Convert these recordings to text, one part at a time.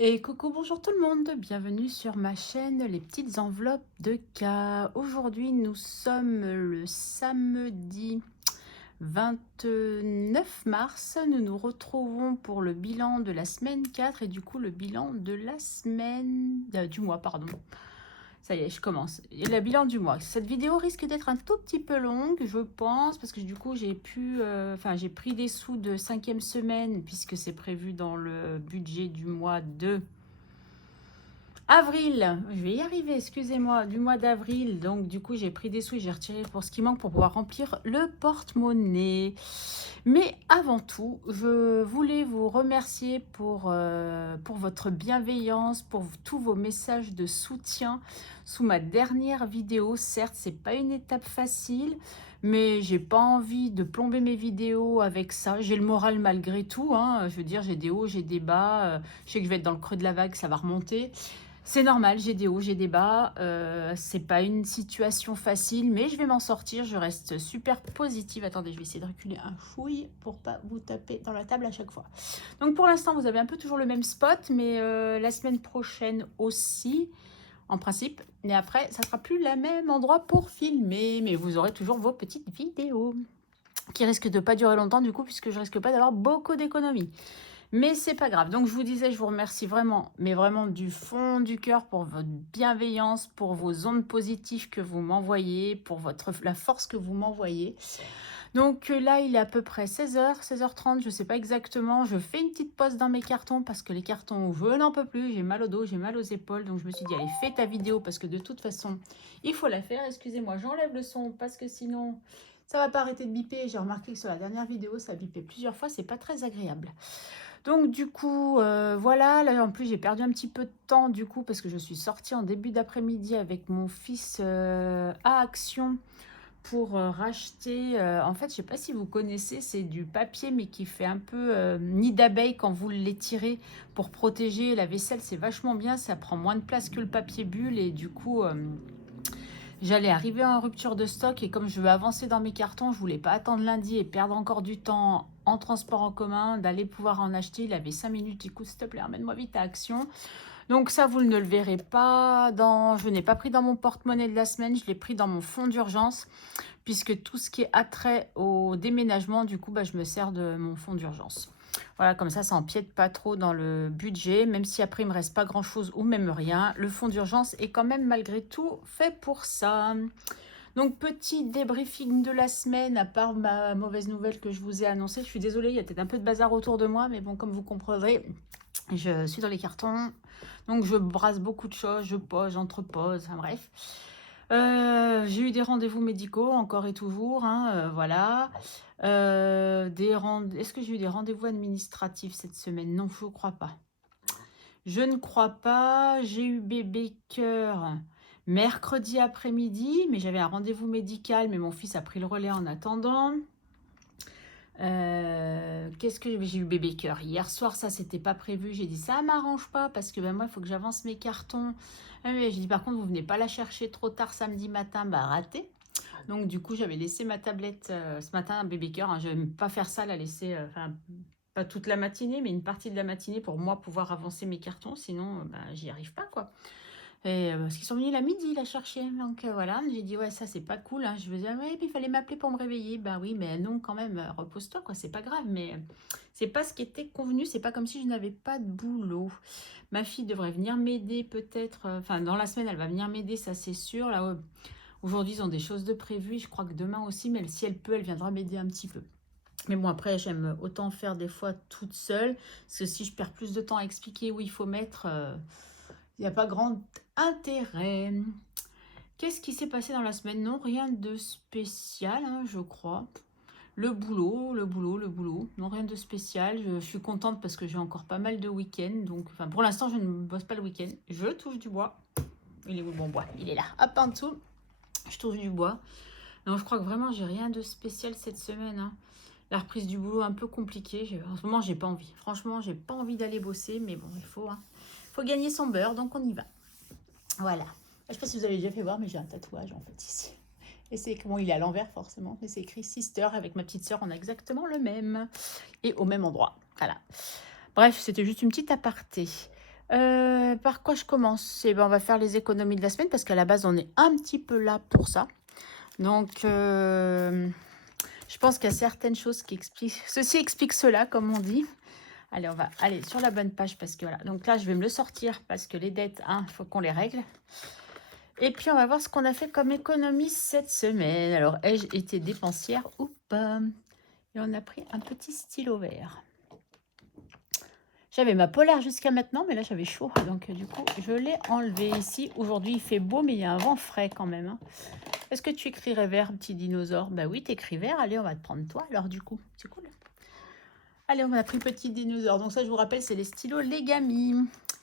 Et coucou, bonjour tout le monde, bienvenue sur ma chaîne Les Petites Enveloppes de K. Aujourd'hui, nous sommes le samedi 29 mars. Nous nous retrouvons pour le bilan de la semaine 4 et du coup le bilan de la semaine... du mois, pardon. Ça y est, je commence. Et le bilan du mois. Cette vidéo risque d'être un tout petit peu longue, je pense, parce que du coup, j'ai pris des sous de 5e semaine, puisque c'est prévu dans le budget du mois de avril. Je vais y arriver, excusez-moi, du mois d'avril. Donc, du coup, j'ai pris des sous et j'ai retiré pour ce qui manque pour pouvoir remplir le porte-monnaie. Mais avant tout, je voulais vous remercier pour votre bienveillance, pour tous vos messages de soutien sous ma dernière vidéo. Certes, c'est pas une étape facile, mais j'ai pas envie de plomber mes vidéos avec ça. J'ai le moral malgré tout, hein. Je veux dire, j'ai des hauts, j'ai des bas. Je sais que je vais être dans le creux de la vague, ça va remonter. C'est normal, j'ai des hauts, j'ai des bas. C'est pas une situation facile, mais je vais m'en sortir. Je reste super positive. Attendez, je vais essayer de reculer un fouille pour pas vous taper dans la table à chaque fois. Donc pour l'instant, vous avez un peu toujours le même spot, mais la semaine prochaine aussi, en principe. Et après, ça sera plus le même endroit pour filmer, mais vous aurez toujours vos petites vidéos qui risquent de pas durer longtemps du coup, puisque je risque pas d'avoir beaucoup d'économies. Mais c'est pas grave. Donc je vous disais, je vous remercie vraiment, mais vraiment du fond du cœur pour votre bienveillance, pour vos ondes positives que vous m'envoyez, pour la force que vous m'envoyez. Donc là, il est à peu près 16h, 16h30, je ne sais pas exactement. Je fais une petite pause dans mes cartons parce que les cartons, je n'en peux plus. J'ai mal au dos, j'ai mal aux épaules. Donc je me suis dit, allez, fais ta vidéo parce que de toute façon, il faut la faire. Excusez-moi, j'enlève le son parce que sinon, ça va pas arrêter de biper. J'ai remarqué que sur la dernière vidéo, ça a bipé plusieurs fois. C'est pas très agréable. Donc du coup, voilà, là en plus j'ai perdu un petit peu de temps du coup parce que je suis sortie en début d'après-midi avec mon fils à Action pour racheter, en fait je sais pas si vous connaissez, c'est du papier mais qui fait un peu nid d'abeille quand vous l'étirez pour protéger la vaisselle, c'est vachement bien, ça prend moins de place que le papier bulle et du coup... j'allais arriver en rupture de stock et comme je veux avancer dans mes cartons, je voulais pas attendre lundi et perdre encore du temps en transport en commun, d'aller pouvoir en acheter. Il avait 5 minutes, écoute s'il te plaît, emmène-moi vite à Action. Donc ça, vous ne le verrez pas je n'ai pas pris dans mon porte-monnaie de la semaine, je l'ai pris dans mon fonds d'urgence, puisque tout ce qui est attrait au déménagement, du coup, je me sers de mon fonds d'urgence. Voilà, comme ça empiète pas trop dans le budget, même si après il me reste pas grand-chose ou même rien. Le fonds d'urgence est quand même malgré tout fait pour ça. Donc petit débriefing de la semaine, à part ma mauvaise nouvelle que je vous ai annoncée. Je suis désolée, il y a peut-être un peu de bazar autour de moi, mais bon, comme vous comprendrez, je suis dans les cartons. Donc je brasse beaucoup de choses, je pose, j'entrepose, enfin bref. J'ai eu des rendez-vous médicaux, encore et toujours, hein, voilà. Est-ce que j'ai eu des rendez-vous administratifs cette semaine? Non, je ne crois pas. Je ne crois pas. J'ai eu bébé cœur mercredi après-midi, mais j'avais un rendez-vous médical, mais mon fils a pris le relais en attendant. Qu'est-ce que j'ai eu bébé cœur hier soir, ça c'était pas prévu. J'ai dit ça m'arrange pas parce que moi il faut que j'avance mes cartons. J'ai dit par contre vous venez pas la chercher trop tard samedi matin, raté. Donc du coup j'avais laissé ma tablette ce matin bébé cœur. Je vais pas faire ça, la laisser, pas toute la matinée, mais une partie de la matinée pour moi pouvoir avancer mes cartons. Sinon j'y arrive pas quoi. Et parce qu'ils sont venus la midi la chercher. Donc voilà, j'ai dit ouais ça c'est pas cool. Hein. Je me disais ouais, puis il fallait m'appeler pour me réveiller. Bah oui, mais non quand même, repose-toi quoi, c'est pas grave. Mais c'est pas ce qui était convenu. C'est pas comme si je n'avais pas de boulot. Ma fille devrait venir m'aider peut-être. Enfin dans la semaine elle va venir m'aider, ça c'est sûr. Là aujourd'hui ils ont des choses de prévues. Je crois que demain aussi, mais si elle peut, elle viendra m'aider un petit peu. Mais bon, après, j'aime autant faire des fois toute seule. Parce que si je perds plus de temps à expliquer où il faut mettre, il n'y a pas grand intérêt. Qu'est-ce qui s'est passé dans la semaine? Non, rien de spécial, hein, je crois. Le boulot, le boulot, le boulot. Non, rien de spécial. Je suis contente parce que j'ai encore pas mal de week-ends. Donc, enfin, pour l'instant, je ne bosse pas le week-end. Je touche du bois. Il est où mon bois? Il est là. Hop, en dessous. Je touche du bois. Non, je crois que vraiment, j'ai rien de spécial cette semaine. Hein. La reprise du boulot un peu compliquée. En ce moment, j'ai pas envie. Franchement, j'ai pas envie d'aller bosser. Mais bon, il faut, hein. Faut gagner son beurre, donc on y va. Voilà. Je ne sais pas si vous avez déjà fait voir, mais j'ai un tatouage en fait ici. Et c'est comment il est à l'envers forcément. Mais c'est écrit Sister. Avec ma petite sœur, on a exactement le même. Et au même endroit. Voilà. Bref, c'était juste une petite aparté. Par quoi je commence? Eh ben, on va faire les économies de la semaine parce qu'à la base, on est un petit peu là pour ça. Donc, je pense qu'il y a certaines choses qui expliquent ceci explique cela, comme on dit. Allez, on va aller sur la bonne page parce que voilà. Donc là, je vais me le sortir parce que les dettes, hein, il faut qu'on les règle. Et puis, on va voir ce qu'on a fait comme économie cette semaine. Alors, ai-je été dépensière ou pas? Et on a pris un petit stylo vert. J'avais ma polaire jusqu'à maintenant, mais là, j'avais chaud. Donc, du coup, je l'ai enlevé ici. Aujourd'hui, il fait beau, mais il y a un vent frais quand même. Hein. Est-ce que tu écrirais vert, petit dinosaure? Bah oui, t'écris vert. Allez, on va te prendre toi, alors, du coup. C'est cool. Allez, on a pris petit dinosaure. Donc ça, je vous rappelle, c'est les stylos Legami.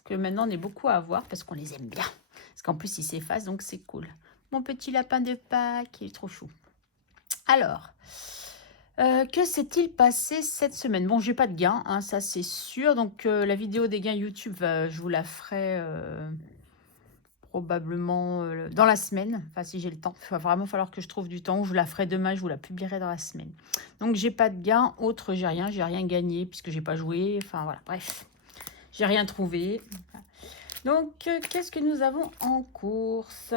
Que maintenant, on est beaucoup à avoir parce qu'on les aime bien. Parce qu'en plus, ils s'effacent, donc c'est cool. Mon petit lapin de Pâques, il est trop chou. Alors, que s'est-il passé cette semaine? Bon, j'ai pas de gain, hein, ça c'est sûr. Donc, la vidéo des gains YouTube, je vous la ferai probablement dans la semaine. Enfin, si j'ai le temps. Il va vraiment falloir que je trouve du temps. Je vous la ferai demain, je vous la publierai dans la semaine. Donc, j'ai pas de gain. Autre, j'ai rien gagné puisque j'ai pas joué. Enfin, voilà, bref. J'ai rien trouvé. Donc, qu'est-ce que nous avons en course?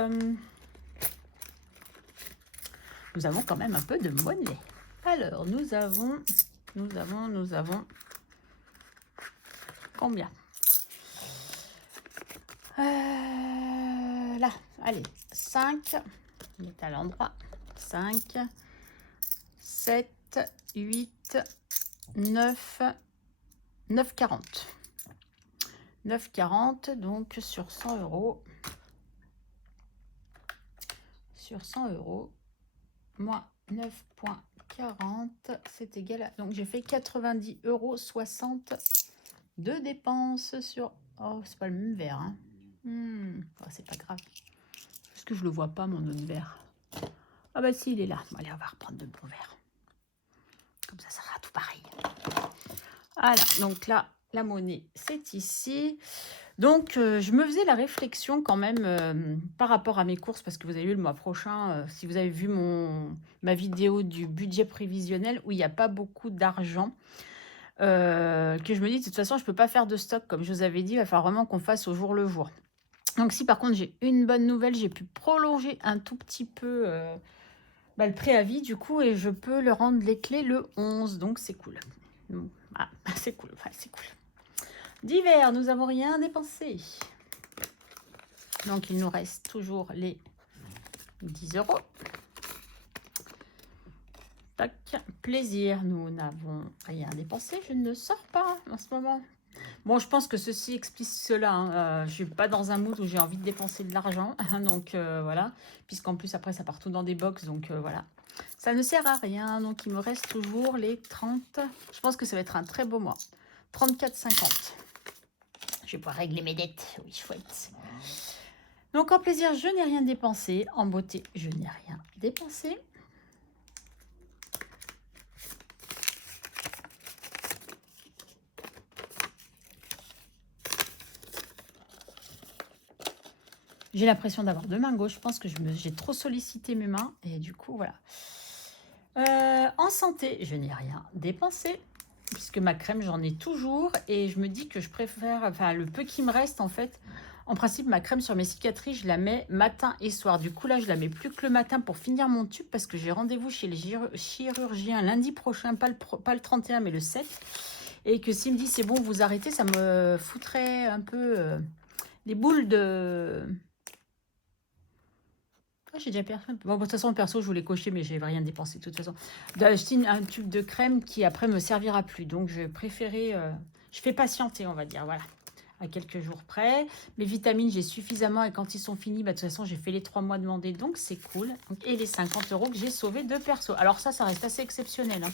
Nous avons quand même un peu de monnaie. Alors, nous avons combien? Là, allez, 5, il est à l'endroit, 5, 7, 8, 9, 9,40. 9,40, donc sur 100 euros. Sur 100 euros, moins 9,40, c'est égal à... Donc, j'ai fait 90,60 euros de dépenses sur... Oh, c'est pas le même verre, hein. Oh, c'est pas grave. Parce que je le vois pas, mon autre verre. Ah bah si, il est là. Bon, allez, on va reprendre de bons verres. Comme ça sera tout pareil. Voilà, donc là, la monnaie, c'est ici. Donc, je me faisais la réflexion quand même par rapport à mes courses, parce que vous avez vu le mois prochain, si vous avez vu ma vidéo du budget prévisionnel, où il n'y a pas beaucoup d'argent, que je me dis, de toute façon, je ne peux pas faire de stock, comme je vous avais dit, il va falloir vraiment qu'on fasse au jour le jour. Donc, si par contre, j'ai une bonne nouvelle, j'ai pu prolonger un tout petit peu le préavis, du coup, et je peux le rendre les clés le 11, donc c'est cool. Donc, ah, c'est cool, enfin, c'est cool. Divers, nous n'avons rien dépensé. Donc, il nous reste toujours les 10 euros. Tac, plaisir, nous n'avons rien dépensé. Je ne sors pas en ce moment. Bon, je pense que ceci explique cela. Hein. Je ne suis pas dans un mood où j'ai envie de dépenser de l'argent. Donc, voilà. Puisqu'en plus, après, ça part tout dans des box. Donc, voilà. Ça ne sert à rien. Donc, il me reste toujours les 30. Je pense que ça va être un très beau mois. 34,50. Je vais pouvoir régler mes dettes. Oui, chouette. Donc, en plaisir, je n'ai rien dépensé. En beauté, je n'ai rien dépensé. J'ai l'impression d'avoir deux mains gauches. Je pense que j'ai trop sollicité mes mains. Et du coup, voilà. En santé, je n'ai rien dépensé. Puisque ma crème, j'en ai toujours. Et je me dis que je préfère... Enfin, le peu qui me reste, en fait... En principe, ma crème sur mes cicatrices, je la mets matin et soir. Du coup, là, je la mets plus que le matin pour finir mon tube. Parce que j'ai rendez-vous chez les chirurgiens lundi prochain. Pas le 31, mais le 7. Et que s'il me dit, c'est bon, vous arrêtez, ça me foutrait un peu... les boules de... Ah, j'ai déjà perdu. Bon, de toute façon, perso, je voulais cocher, mais j'ai rien dépensé de toute façon. D'acheter un tube de crème qui après me servira plus. Donc, je préférais... je fais patienter, on va dire. Voilà. À quelques jours près. Mes vitamines, j'ai suffisamment. Et quand ils sont finis, de toute façon, j'ai fait les 3 mois demandés. Donc, c'est cool. Et les 50 euros que j'ai sauvés de perso. Alors, ça reste assez exceptionnel. Hein.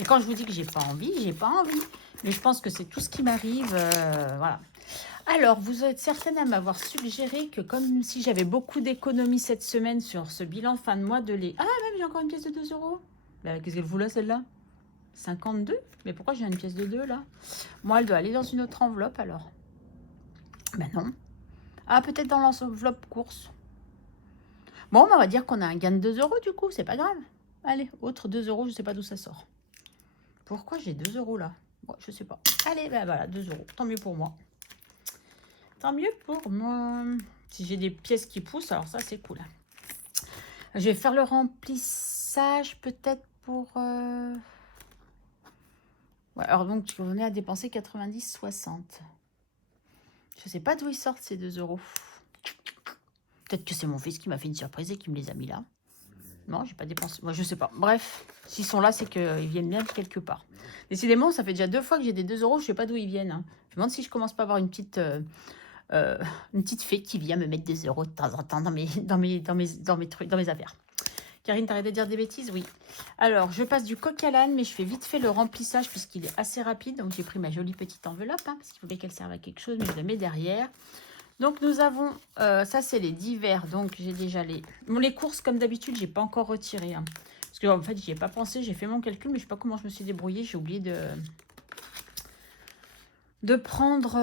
Mais quand je vous dis que j'ai pas envie, j'ai pas envie. Mais je pense que c'est tout ce qui m'arrive. Voilà. Alors, vous êtes certaine à m'avoir suggéré que comme si j'avais beaucoup d'économies cette semaine sur ce bilan fin de mois de lait... Ah, même j'ai encore une pièce de 2 euros. Bah, qu'est-ce qu'elle fout là, celle-là? 52? Mais pourquoi j'ai une pièce de 2 là? Moi, elle doit aller dans une autre enveloppe alors. Ben non. Ah, peut-être dans l'enveloppe course. Bon, on va dire qu'on a un gain de 2 euros du coup, c'est pas grave. Allez, autre 2 euros, je sais pas d'où ça sort. Pourquoi j'ai 2 euros là? Bon, je sais pas. Allez, ben voilà, 2 euros. Tant mieux pour moi. tant mieux pour moi. Si j'ai des pièces qui poussent, alors ça, c'est cool. Je vais faire le remplissage peut-être pour... Ouais, alors donc, on est à dépenser 90,60. Je sais pas d'où ils sortent ces 2 euros. Peut-être que c'est mon fils qui m'a fait une surprise et qui me les a mis là. Non, j'ai pas dépensé. Moi, je sais pas. Bref, s'ils sont là, c'est qu'ils viennent bien de quelque part. Décidément, ça fait déjà 2 fois que j'ai des 2 euros. Je sais pas d'où ils viennent. Hein. Je me demande si je commence pas à avoir une petite fée qui vient me mettre des euros de temps en temps dans mes trucs, dans mes affaires. Karine, t'arrêtes de dire des bêtises? Oui. Alors, je passe du coq à l'âne, mais je fais vite fait le remplissage puisqu'il est assez rapide. Donc, j'ai pris ma jolie petite enveloppe, hein, parce qu'il fallait qu'elle serve à quelque chose, mais je la mets derrière. Donc, nous avons... ça, c'est les divers. Donc, j'ai déjà les... Bon, les courses, comme d'habitude, j'ai pas encore retiré. Hein, parce que, en fait, j'y ai pas pensé. J'ai fait mon calcul, mais je sais pas comment je me suis débrouillée. J'ai oublié de prendre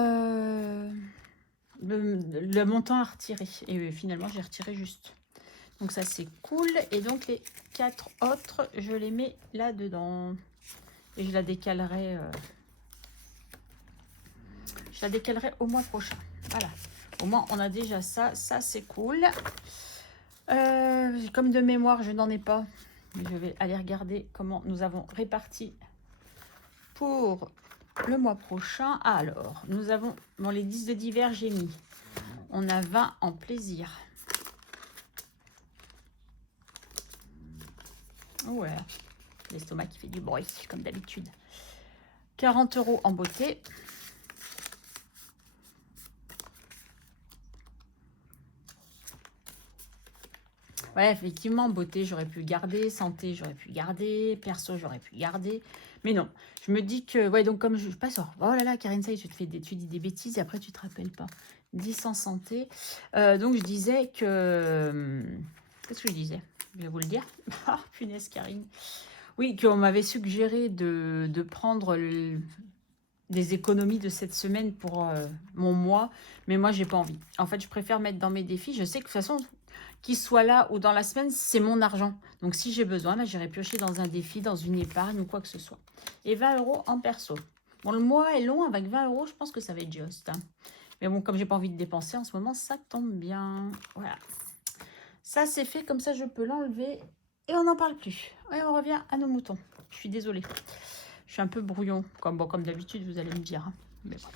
le montant à retirer. Et finalement, j'ai retiré juste. Donc ça c'est cool. Et donc les 4 autres, je les mets là-dedans. Et je la décalerai. Au mois prochain. Voilà. Au moins on a déjà ça. Ça c'est cool. Comme de mémoire, je n'en ai pas. Mais je vais aller regarder comment nous avons réparti pour le mois prochain. Alors, nous avons... Bon, les 10 de divers, j'ai mis. On a 20 en plaisir. Ouais, l'estomac qui fait du bruit, comme d'habitude. 40 € en beauté. Ouais, effectivement, beauté, j'aurais pu garder. Santé, j'aurais pu garder. Perso, j'aurais pu garder. Mais non, je me dis que... Ouais, donc comme je passe... Oh là là, Karine, ça y est, tu dis des bêtises et après, tu te rappelles pas. 10 en santé. Donc, je disais que... Qu'est-ce que je disais? Je vais vous le dire. Ah, punaise, Karine. Oui, qu'on m'avait suggéré de prendre des économies de cette semaine pour mon mois. Mais moi, j'ai pas envie. En fait, je préfère mettre dans mes défis. Je sais que de toute façon, qu'il soit là ou dans la semaine, c'est mon argent. Donc, si j'ai besoin, bah, j'irai piocher dans un défi, dans une épargne ou quoi que ce soit. Et 20 € en perso. Bon, le mois est long. Avec 20 €, je pense que ça va être juste. Hein. Mais bon, comme j'ai pas envie de dépenser en ce moment, ça tombe bien. Voilà. Ça, c'est fait. Comme ça, je peux l'enlever. Et on n'en parle plus. Et on revient à nos moutons. Je suis désolée. Je suis un peu brouillon. Comme d'habitude, vous allez me dire. Hein. Mais bon.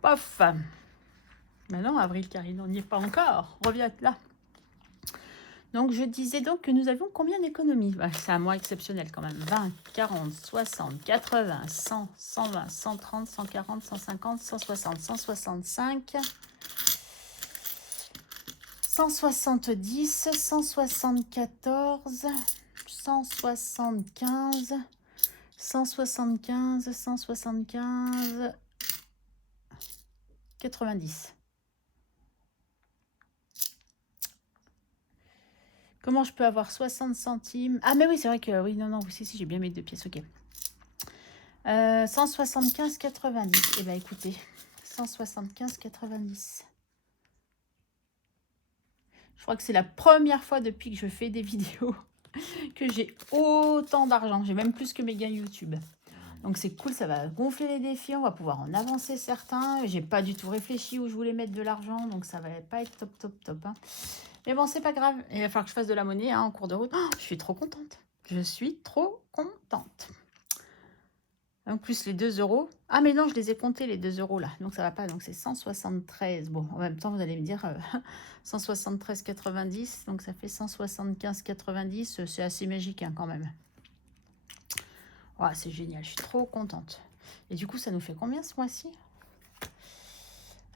Pof. Maintenant, avril, Karine, on n'y est pas encore. Reviens là. Donc, je disais donc que nous avions combien d'économies? Bah, c'est un mois exceptionnel quand même. 20, 40, 60, 80, 100, 120, 130, 140, 150, 160, 165... 170, 174, 175, 175, 175, 90. Comment je peux avoir 60 centimes? Ah, mais oui, c'est vrai que... Oui, non, si, j'ai bien mes 2 pièces, ok. 175, 90. Eh bien, écoutez, 175, 90. Je crois que c'est la première fois depuis que je fais des vidéos que j'ai autant d'argent. J'ai même plus que mes gains YouTube. Donc c'est cool, ça va gonfler les défis, on va pouvoir en avancer certains. J'ai pas du tout réfléchi où je voulais mettre de l'argent, donc ça va pas être top. Hein. Mais bon, c'est pas grave. Il va falloir que je fasse de la monnaie en cours de route. Oh, je suis trop contente. Je suis trop contente. En plus, les 2 €. Ah, mais non, je les ai comptés, les 2 € là. Donc, ça va pas. Donc, c'est 173. Bon, en même temps, vous allez me dire 173,90. Donc, ça fait 175,90. C'est assez magique hein, quand même. Oh, c'est génial. Je suis trop contente. Et du coup, ça nous fait combien ce mois-ci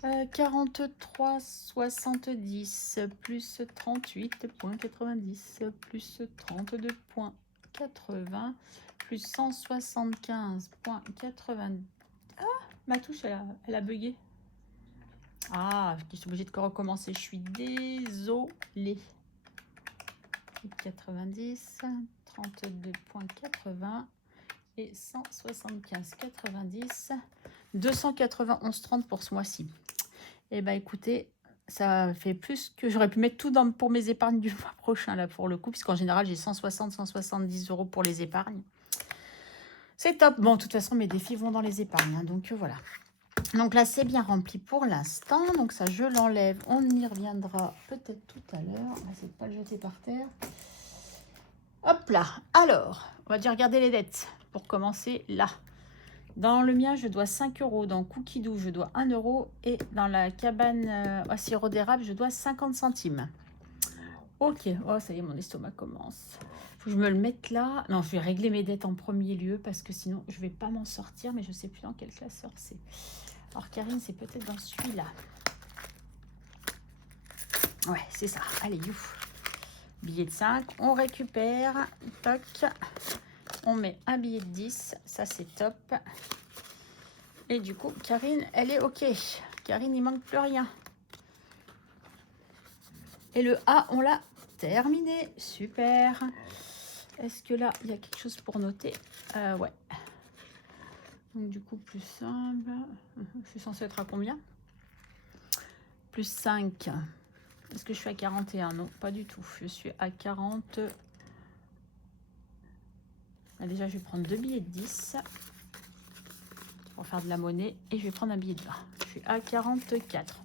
43,70 plus 38,90 plus 32,80 plus 175,80. Ah, ma touche, elle a bugué. Ah, je suis obligée de recommencer. Je suis désolée. 90, 32,80 et 175,90. 291,30 pour ce mois-ci. Eh bien, écoutez, ça fait plus que j'aurais pu mettre tout pour mes épargnes du mois prochain, là, pour le coup, puisqu'en général, j'ai 160, 170 € pour les épargnes. C'est top. Bon, de toute façon, mes défis vont dans les épargnes, hein, donc voilà. Donc là, c'est bien rempli pour l'instant. Donc ça, je l'enlève. On y reviendra peut-être tout à l'heure. On va essayer de ne pas le jeter par terre. Hop là. Alors, on va déjà regarder les dettes pour commencer là. Dans le mien, je dois 5 euros. Dans Cookidoo, je dois 1 euro. Et dans la cabane à sirop d'érable, je dois 50 centimes. Ok. Oh, ça y est, mon estomac commence. Faut que je me le mette là. Non, je vais régler mes dettes en premier lieu parce que sinon, je ne vais pas m'en sortir. Mais je ne sais plus dans quel classeur c'est. Alors, Karine, c'est peut-être dans celui-là. Ouais, c'est ça. Allez, you. Billet de 5. On récupère. Toc. On met un billet de 10. Ça, c'est top. Et du coup, Karine, elle est OK. Karine, il manque plus rien. Et le A, on l'a terminé. Super. Est-ce que là, il y a quelque chose pour noter? Ouais. Donc, du coup, plus simple. Je suis censée être à combien? Plus 5. Est-ce que je suis à 41? Non, pas du tout. Je suis à 40. Ah, déjà, je vais prendre 2 billets de 10 pour faire de la monnaie. Et je vais prendre un billet de 20. Je suis à 44.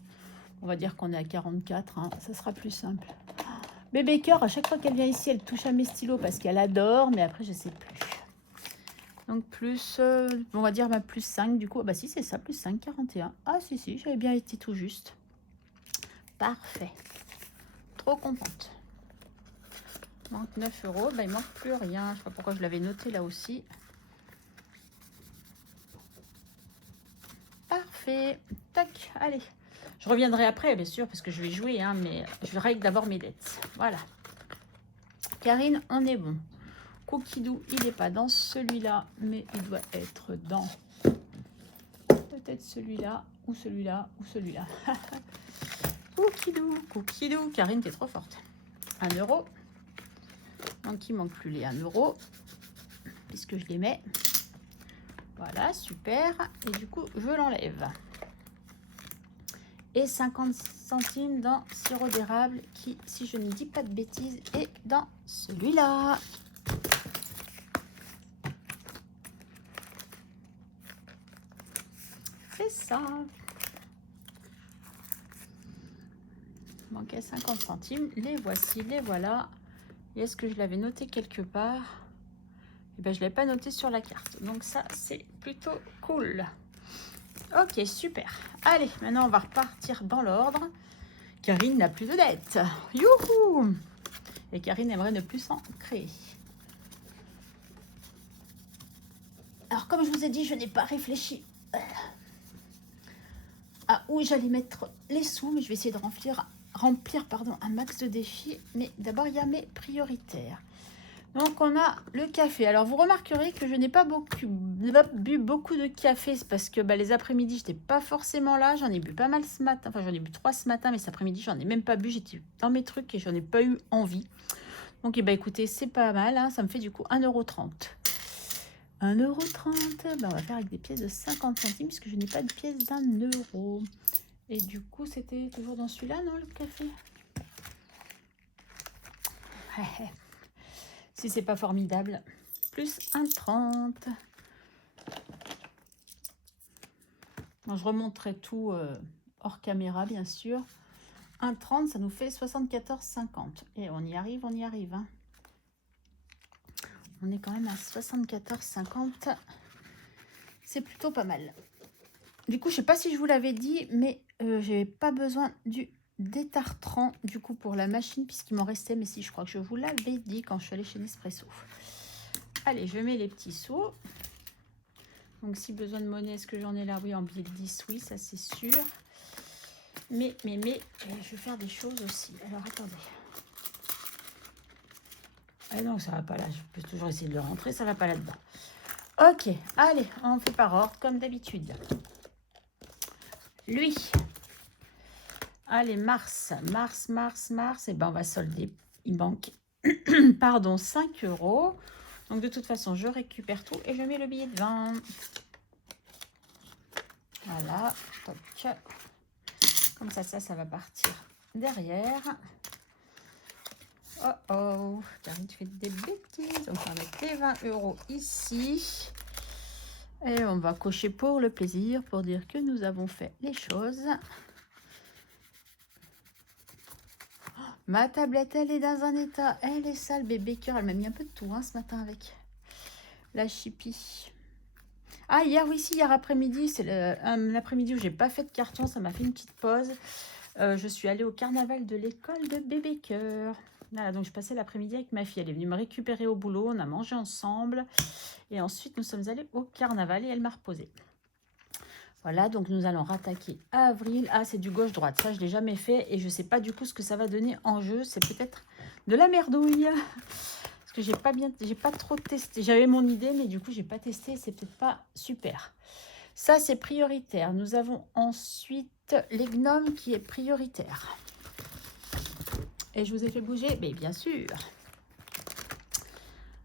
On va dire qu'on est à 44. Hein. Ça sera plus simple. Bébé Cœur, à chaque fois qu'elle vient ici, elle touche à mes stylos parce qu'elle adore. Mais après, je ne sais plus. Donc, plus, on va dire plus 5. Du coup, bah si, c'est ça, plus 5, 41. Ah, si, j'avais bien été tout juste. Parfait. Trop contente. Il manque 9 euros. Bah, il manque plus rien. Je ne sais pas pourquoi je l'avais noté là aussi. Parfait. Tac, allez. Je reviendrai après, bien sûr, parce que je vais jouer, hein, mais je règle d'abord mes dettes. Voilà. Karine, on est bon. Cookidoo, il n'est pas dans celui-là, mais il doit être dans peut-être celui-là, ou celui-là, ou celui-là. Cookidoo. Karine, t'es trop forte. 1 euro. Donc, il manque plus les 1 euro, puisque je les mets. Voilà, super. Et du coup, je l'enlève. Et 50 centimes dans sirop d'érable qui, si je ne dis pas de bêtises, est dans celui-là. C'est ça. Il manquait 50 centimes. Les voici, les voilà. Et est-ce que je l'avais noté quelque part? Eh bien, je ne l'ai pas noté sur la carte. Donc ça, c'est plutôt cool. Ok, super. Allez, maintenant, on va repartir dans l'ordre. Karine n'a plus de dettes. Youhou! Et Karine aimerait ne plus s'en créer. Alors, comme je vous ai dit, je n'ai pas réfléchi à où j'allais mettre les sous, mais je vais essayer de remplir un max de défis. Mais d'abord, il y a mes prioritaires. Donc, on a le café. Alors, vous remarquerez que je n'ai pas bu beaucoup de café. C'est parce que les après-midi, je n'étais pas forcément là. J'en ai bu pas mal ce matin. Enfin, j'en ai bu 3 ce matin, mais cet après-midi, j'en ai même pas bu. J'étais dans mes trucs et j'en ai pas eu envie. Donc, écoutez, c'est pas mal. Hein. Ça me fait du coup 1,30 €. 1,30 €. On va faire avec des pièces de 50 centimes puisque je n'ai pas de pièces d'1 euro. Et du coup, c'était toujours dans celui-là, non, le café? Si c'est pas formidable. Plus 1,30 €. Bon, je remonterai tout hors caméra, bien sûr. 1,30 €, ça nous fait 74,50 €. Et on y arrive, Hein. On est quand même à 74,50 €. C'est plutôt pas mal. Du coup, je sais pas si je vous l'avais dit, mais j'ai pas besoin du détartrant du coup pour la machine puisqu'il m'en restait. Mais si, je crois que je vous l'avais dit quand je suis allée chez Nespresso. Allez, je mets les petits sous. Donc, si besoin de monnaie, est-ce que j'en ai là? Oui, en billet de 10, oui, ça c'est sûr. Mais, je vais faire des choses aussi. Alors, attendez. Ah non, ça va pas là. Je peux toujours essayer de le rentrer, ça va pas là-dedans. Ok, allez, on fait par ordre, comme d'habitude. Lui. Allez, mars. Et ben, on va solder. Il manque, pardon, 5 €. Donc, de toute façon, je récupère tout et je mets le billet de 20. Voilà. Toc. Comme ça va partir derrière. Karine, tu fais des bêtises. Donc, on va mettre les 20 € ici. Et on va cocher pour le plaisir, pour dire que nous avons fait les choses. Ma tablette, elle est dans un état. Elle est sale, bébé cœur. Elle m'a mis un peu de tout hein, ce matin avec la chipie. Ah, hier, oui, si, hier après-midi, c'est l'après-midi où j'ai pas fait de carton. Ça m'a fait une petite pause. Je suis allée au carnaval de l'école de bébé cœur. Voilà, donc je passais l'après-midi avec ma fille. Elle est venue me récupérer au boulot. On a mangé ensemble. Et ensuite, nous sommes allés au carnaval et elle m'a reposé. Voilà, donc nous allons rattaquer avril. Ah, c'est du gauche-droite. Ça, je ne l'ai jamais fait et je ne sais pas du coup ce que ça va donner en jeu. C'est peut-être de la merdouille. Parce que j'ai pas trop testé. J'avais mon idée, mais du coup, j'ai pas testé. C'est peut-être pas super. Ça, c'est prioritaire. Nous avons ensuite les gnomes qui est prioritaire. Et je vous ai fait bouger, mais bien sûr.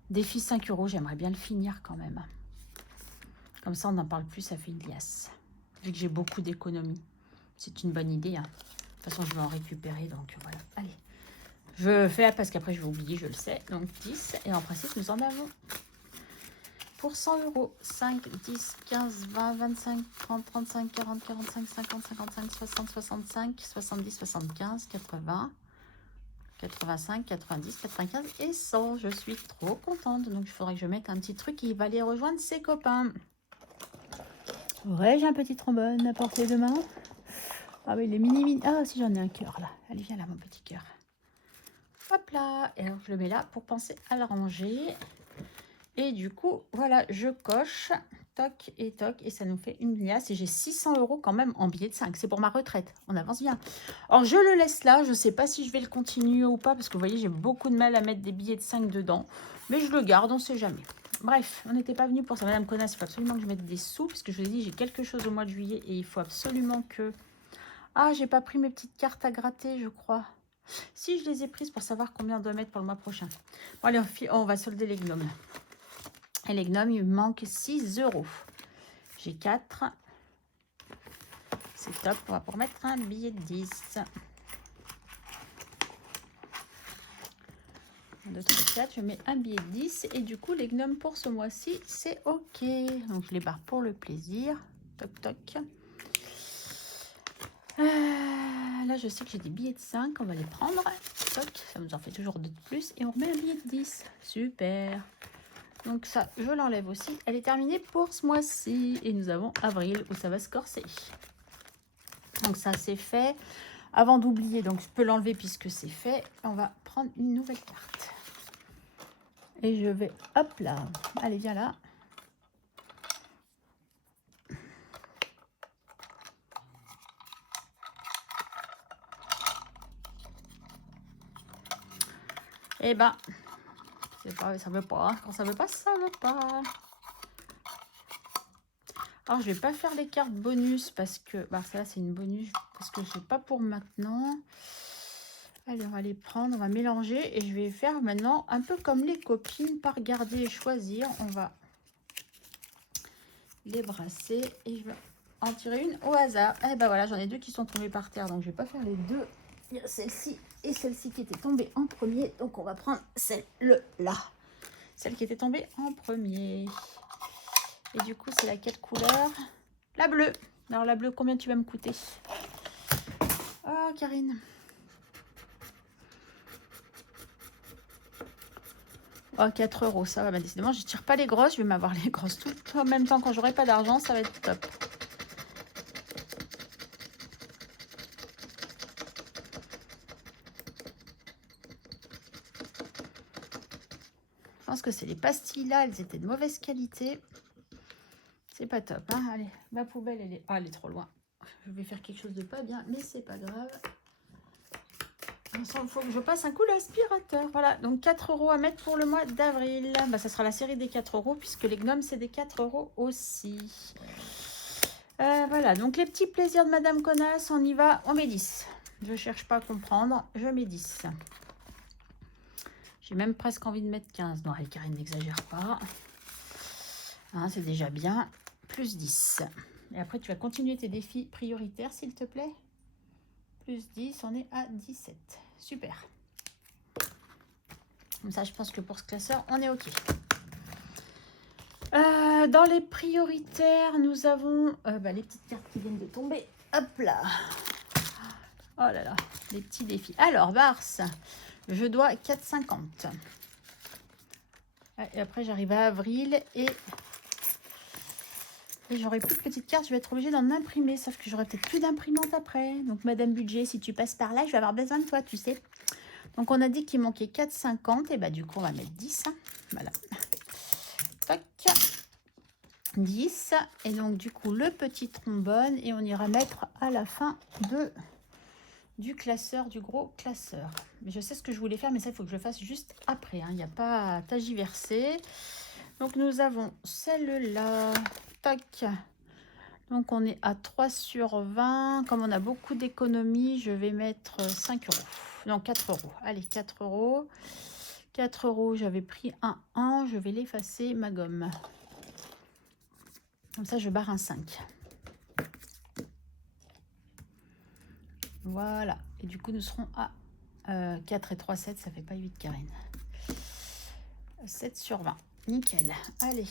Défi 5 €, j'aimerais bien le finir quand même. Comme ça, on n'en parle plus, ça fait une liasse. Vu que j'ai beaucoup d'économies. C'est une bonne idée. Hein. De toute façon, je vais en récupérer, donc voilà. Allez, je fais parce qu'après, je vais oublier, je le sais. Donc 10, et en principe, nous en avons pour 100 €. 5, 10, 15, 20, 25, 30, 35, 40, 45, 50, 55, 60, 65, 70, 75, 80... 85, 90, 95 et 100. Je suis trop contente. Donc, il faudrait que je mette un petit truc qui va aller rejoindre ses copains. Aurais-je un petit trombone à portée de main? Ah oui, les mini. Ah, si j'en ai un cœur là. Allez, viens là, mon petit cœur. Hop là. Et alors, je le mets là pour penser à le ranger. Et du coup, voilà, je coche. Toc et toc. Et ça nous fait une liasse. Et j'ai 600 € quand même en billets de 5. C'est pour ma retraite. On avance bien. Alors, je le laisse là. Je ne sais pas si je vais le continuer ou pas. Parce que vous voyez, j'ai beaucoup de mal à mettre des billets de 5 dedans. Mais je le garde, on ne sait jamais. Bref, on n'était pas venu pour ça. Madame Connasse, il faut absolument que je mette des sous. Parce que je vous ai dit, j'ai quelque chose au mois de juillet. Et il faut absolument que... Ah, j'ai pas pris mes petites cartes à gratter, je crois. Si, je les ai prises pour savoir combien on doit mettre pour le mois prochain. Bon, allez, on va solder les gnomes. Et les gnomes, il me manque 6 €. J'ai 4. C'est top. On va pour mettre un billet de 10. 1, 2, 3, 4. Je mets un billet de 10. Et du coup, les gnomes pour ce mois-ci, c'est OK. Donc, je les barre pour le plaisir. Toc, toc. Là, je sais que j'ai des billets de 5. On va les prendre. Toc. Ça nous en fait toujours 2 de plus. Et on remet un billet de 10. Super. Donc ça, je l'enlève aussi. Elle est terminée pour ce mois-ci. Et nous avons avril où ça va se corser. Donc ça, c'est fait. Avant d'oublier, donc je peux l'enlever puisque c'est fait. On va prendre une nouvelle carte. Et je vais, hop là. Allez, viens là. Eh ben, c'est pas, ça veut pas. Quand ça veut pas, ça veut pas. Alors, je vais pas faire les cartes bonus parce que... Bah, ça, c'est une bonus parce que je sais pas pour maintenant. Allez, on va les prendre, on va mélanger. Et je vais faire maintenant un peu comme les copines, pas regarder et choisir. On va les brasser et je vais en tirer une au hasard. Et ben voilà, j'en ai 2 qui sont tombées par terre. Donc, je vais pas faire les 2. Il y a celle-ci et celle-ci qui était tombée en premier. Donc, on va prendre celle-là. Celle qui était tombée en premier. Et du coup, c'est laquelle couleur? La bleue. Alors, la bleue, combien tu vas me coûter? Oh, Karine. Oh, 4 €, ça va. Bah, décidément, je tire pas les grosses. Je vais m'avoir les grosses tout en même temps. Quand j'aurai pas d'argent, ça va être top. Je pense que c'est les pastilles là. Elles étaient de mauvaise qualité. C'est pas top. Hein. Allez, ma poubelle, elle est... Ah, elle est trop loin. Je vais faire quelque chose de pas bien, mais c'est pas grave. Il faut que je passe un coup l'aspirateur. Voilà, donc 4 € à mettre pour le mois d'avril. Bah, ça sera la série des 4 € puisque les gnomes, c'est des 4 € aussi. Voilà, donc les petits plaisirs de Madame Connasse, on y va, on met 10. Je cherche pas à comprendre, je mets 10. J'ai même presque envie de mettre 15. Non, allez, Karine, n'exagère pas. Hein, c'est déjà bien. Plus 10. Et après, tu vas continuer tes défis prioritaires, s'il te plaît. Plus 10, on est à 17. Super. Comme ça, je pense que pour ce classeur, on est OK. Dans les prioritaires, nous avons les petites cartes qui viennent de tomber. Hop là. Oh là là, les petits défis. Alors, Mars, je dois 4,50. Et après, j'arrive à avril et j'aurai plus de petites cartes. Je vais être obligée d'en imprimer, sauf que j'aurai peut-être plus d'imprimante après. Donc, Madame Budget, si tu passes par là, je vais avoir besoin de toi, tu sais. Donc, on a dit qu'il manquait 4,50. Et bah, du coup, on va mettre 10. Voilà. Toc. 10. Et donc, du coup, le petit trombone. Et on ira mettre à la fin du classeur, du gros classeur. Mais je sais ce que je voulais faire, mais ça, il faut que je le fasse juste après. Il n'y a pas à tagiverser. Donc, nous avons celle-là. Tac. Donc, on est à 3 sur 20. Comme on a beaucoup d'économies, je vais mettre 5 euros. Non, 4 euros. Allez, 4 euros. 4 euros, j'avais pris un 1. Je vais l'effacer, ma gomme. Comme ça, je barre un 5. Voilà. Et du coup, nous serons à 4 et 3, 7. Ça fait pas 8, Karine. 7 sur 20. Nickel. Allez.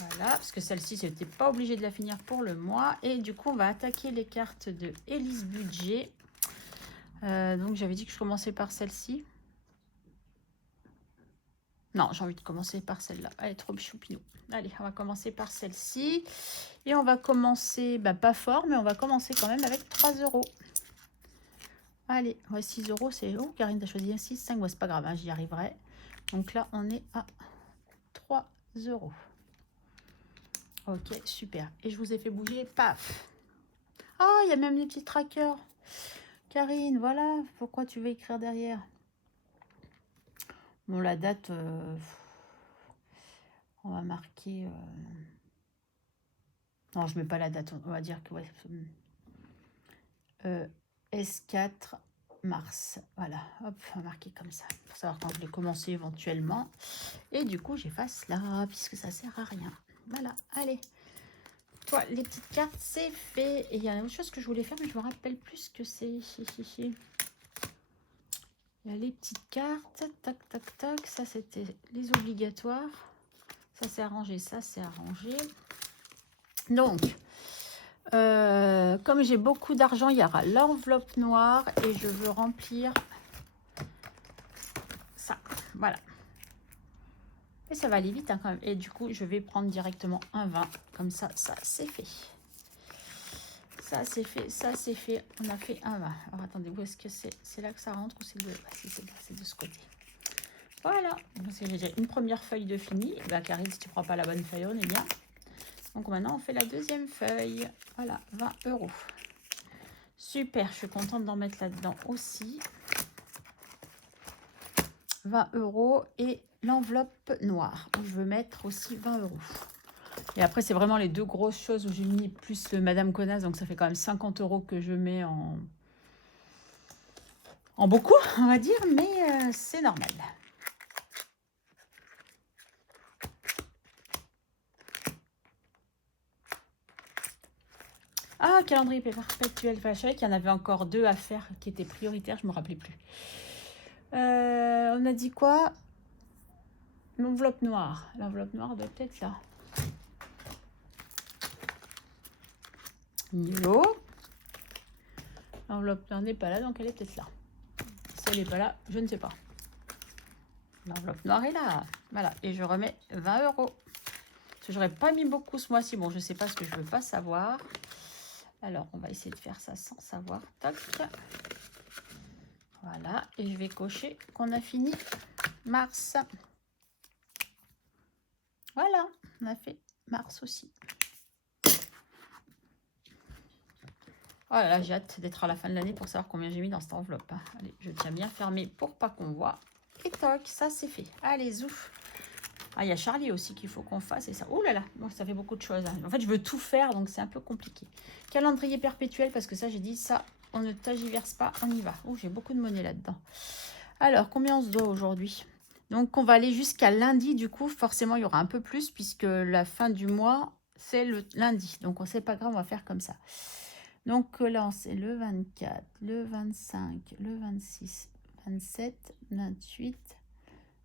Voilà, parce que celle-ci, c'était pas obligé de la finir pour le mois. Et du coup, on va attaquer les cartes de Élise Budget. Donc, j'avais dit que je commençais par celle-ci. Non, j'ai envie de commencer par celle-là. Elle est trop choupinou. Allez, on va commencer par celle-ci. Et on va commencer, pas fort, mais on va commencer quand même avec 3 euros. Allez, ouais, 6 euros, c'est... Oh, Karine, t'as choisi un 6, 5, ouais, c'est pas grave, hein, j'y arriverai. Donc là, on est à 3 euros. Ok, super. Et je vous ai fait bouger, paf. Ah, il y a même des petits trackers. Karine, voilà, pourquoi tu veux écrire derrière? Bon, la date, on va marquer... Non, je mets pas la date, on va dire que... Ouais, S4 mars. Voilà, hop, on va marquer comme ça, pour savoir quand je l'ai commencé éventuellement. Et du coup, j'efface là, puisque ça sert à rien. Voilà, allez. Toi, les petites cartes, c'est fait. Et il y a une autre chose que je voulais faire, mais je me rappelle plus ce que c'est. Il y a les petites cartes. Tac, tac, tac. Ça, c'était les obligatoires. Ça, c'est arrangé. Ça, c'est arrangé. Donc, comme j'ai beaucoup d'argent, il y aura l'enveloppe noire. Et je veux remplir ça. Voilà. Et ça va aller vite hein, quand même. Et du coup, je vais prendre directement un 20. Comme ça, ça, c'est fait. Ça, c'est fait. Ça, c'est fait. On a fait un 20. Alors, attendez, où est-ce que c'est? C'est là que ça rentre ou c'est de... c'est de ce côté. Voilà. J'ai une première feuille de fini. Karine, si tu ne prends pas la bonne feuille, on est bien. Donc, maintenant, on fait la deuxième feuille. Voilà, 20 euros. Super. Je suis contente d'en mettre là-dedans aussi. 20 euros et l'enveloppe noire où je veux mettre aussi 20 euros. Et après, c'est vraiment les deux grosses choses où j'ai mis plus le Madame Connasse. Donc, ça fait quand même 50 euros que je mets en beaucoup, on va dire. Mais c'est normal. Ah, calendrier perpétuel. Enfin, je savais qu'il y en avait encore 2 à faire qui étaient prioritaires. Je ne me rappelais plus. On a dit quoi? L'enveloppe noire. L'enveloppe noire doit être là. Nilo. L'enveloppe noire n'est pas là, donc elle est peut-être là. Si elle n'est pas là, je ne sais pas. L'enveloppe noire est là. Voilà. Et je remets 20 euros. Parce que j'aurais pas mis beaucoup ce mois-ci. Bon, je ne sais pas ce que je veux pas savoir. Alors, on va essayer de faire ça sans savoir. Tac. Voilà. Et je vais cocher qu'on a fini mars. Voilà. On a fait mars aussi. Oh là là, j'ai hâte d'être à la fin de l'année pour savoir combien j'ai mis dans cette enveloppe. Allez, je tiens bien fermé pour pas qu'on voit. Et toc, ça c'est fait. Allez, zouf. Ah, il y a Charlie aussi qu'il faut qu'on fasse. Et ça, oh là là, bon, ça fait beaucoup de choses. Hein. En fait, je veux tout faire, donc c'est un peu compliqué. Calendrier perpétuel, parce que ça, j'ai dit, ça, on ne tagiverse pas, on y va. Oh, j'ai beaucoup de monnaie là-dedans. Alors, combien on se doit aujourd'hui? Donc, on va aller jusqu'à lundi. Du coup, forcément, il y aura un peu plus, puisque la fin du mois, c'est le lundi. Donc, on sait pas grave, on va faire comme ça. Donc là, c'est le 24, le 25, le 26, 27, 28,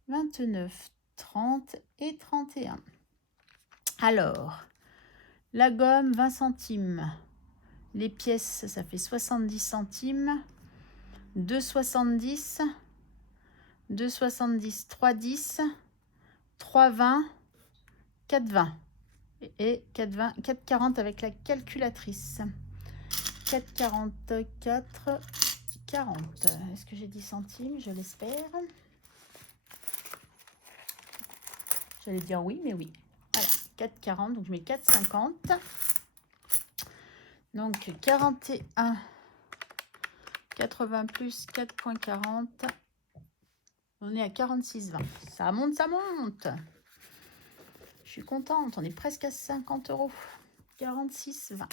29, 30 et 31. Alors, la gomme, 20 centimes. Les pièces, ça fait 70 centimes. 2,70. 2,70. 3,10. 3,20. 4,20. Et 4,20. 4,40 avec la calculatrice. 4,44. 40. Est-ce que j'ai 10 centimes? Je l'espère. J'allais dire oui, mais oui. Voilà, 4,40. Donc, je mets 4,50. Donc, 41. 80 plus 4,40. On est à 46,20. Ça monte, ça monte. Je suis contente. On est presque à 50 €. 46,20.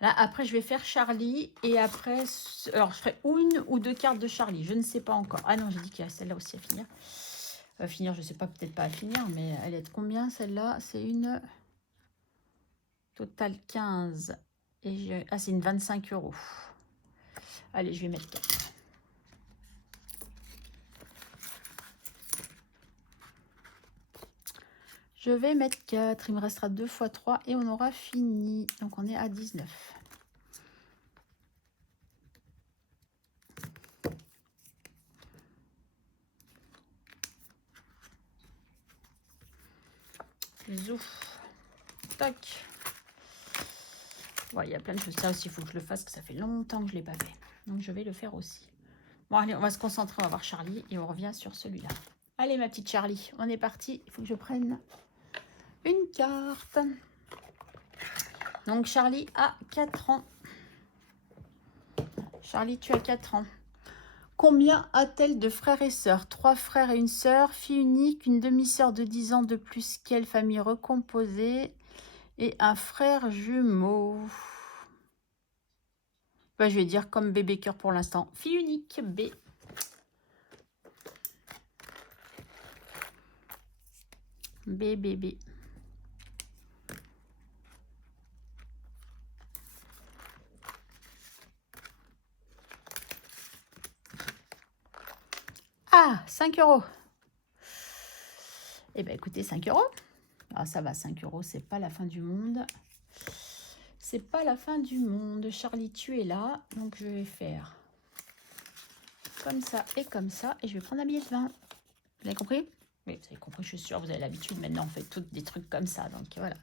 Là, après, je vais faire Charlie. Et après, alors, je ferai une ou deux cartes de Charlie. Je ne sais pas encore. Ah non, j'ai dit qu'il y a celle-là aussi à finir. Finir, je ne sais pas, peut-être pas à finir. Mais elle est de combien, celle-là? C'est une... Total 15. Et ah, c'est une 25 €. Allez, je vais mettre 4. Je vais mettre 4. Il me restera 2 fois 3 et on aura fini. Donc, on est à 19. Zouf. Tac. Ouais, il y a plein de choses. Ça aussi, il faut que je le fasse, que ça fait longtemps que je ne l'ai pas fait. Donc, je vais le faire aussi. Bon, allez, on va se concentrer. On va voir Charlie et on revient sur celui-là. Allez, ma petite Charlie, on est parti. Il faut que je prenne une carte. Donc, Charlie a 4 ans. Charlie, tu as 4 ans. Combien a-t-elle de frères et sœurs? 3 frères et une sœur, fille unique, une demi-sœur de 10 ans de plus qu'elle, famille recomposée, et un frère jumeau. Bah, je vais dire comme bébé cœur pour l'instant. Fille unique, B. B, B, B. Ah, 5 €. Eh bien, écoutez, 5 €. Ah, ça va, 5 €, c'est pas la fin du monde. C'est pas la fin du monde. Charlie, tu es là. Donc, je vais faire comme ça et comme ça. Et je vais prendre un billet de 20. Vous avez compris? Oui, vous avez compris, je suis sûre. Vous avez l'habitude. Maintenant, on fait toutes des trucs comme ça. Donc, voilà.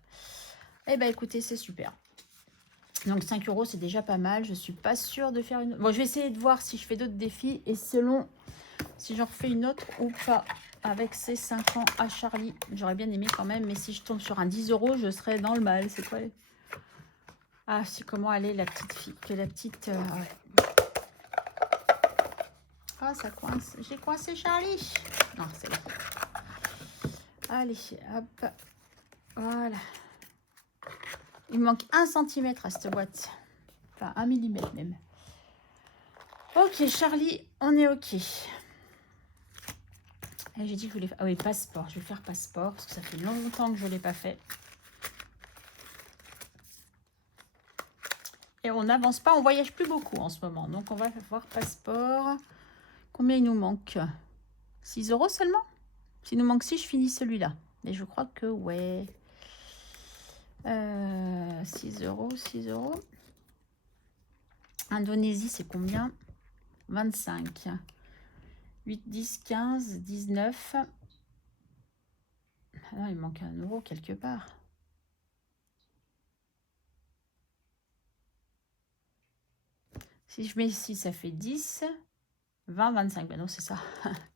Eh bien, écoutez, c'est super. Donc, 5 €, c'est déjà pas mal. Je suis pas sûre de faire une... Bon, je vais essayer de voir si je fais d'autres défis. Et selon si j'en refais une autre ou pas. Avec ces 5 ans à Charlie. J'aurais bien aimé quand même. Mais si je tombe sur un 10 €, je serais dans le mal. C'est quoi? Ah, c'est comment elle est, la petite fille. Que la petite... ouais. Ah, ça coince. J'ai coincé Charlie. Non, c'est bon. Allez, hop. Voilà. Il me manque 1 centimètre à cette boîte. Enfin, 1 millimètre même. Ok, Charlie, on est ok. J'ai dit que je voulais faire... Ah oui, passeport. Je vais faire passeport parce que ça fait longtemps que je ne l'ai pas fait. Et on n'avance pas, on voyage plus beaucoup en ce moment. Donc, on va voir passeport. Combien il nous manque? 6 € seulement? S'il nous manque 6, je finis celui-là. Mais je crois que, ouais. 6 €, 6 €. Indonésie, c'est combien? 25. 8, 10, 15, 19. Ah non, il manque 1 € quelque part. Si je mets ici, ça fait 10, 20, 25. Ben non, c'est ça,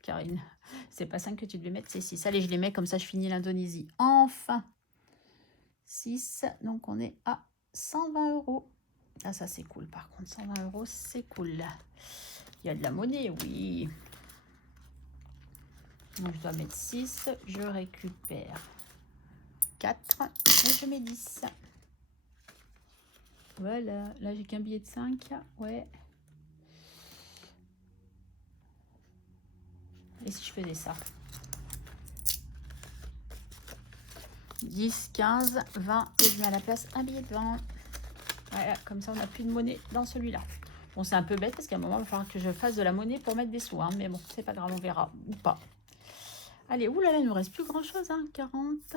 Karine. C'est pas 5 que tu devais mettre, c'est 6. Allez, je les mets comme ça, je finis l'Indonésie. Enfin, 6. Donc, on est à 120 €. Ah, ça, c'est cool. Par contre, 120 €, c'est cool. Il y a de la monnaie, oui. Donc, je dois mettre 6. Je récupère 4. Et je mets 10. Voilà. Là, j'ai qu'un billet de 5. Ouais. Et si je faisais ça? 10, 15, 20. Et je mets à la place un billet de 20. Voilà, comme ça, on n'a plus de monnaie dans celui-là. Bon, c'est un peu bête parce qu'à un moment, il va falloir que je fasse de la monnaie pour mettre des sous. Hein, mais bon, c'est pas grave, on verra ou pas. Allez, oulala, il ne nous reste plus grand-chose. Hein, 40,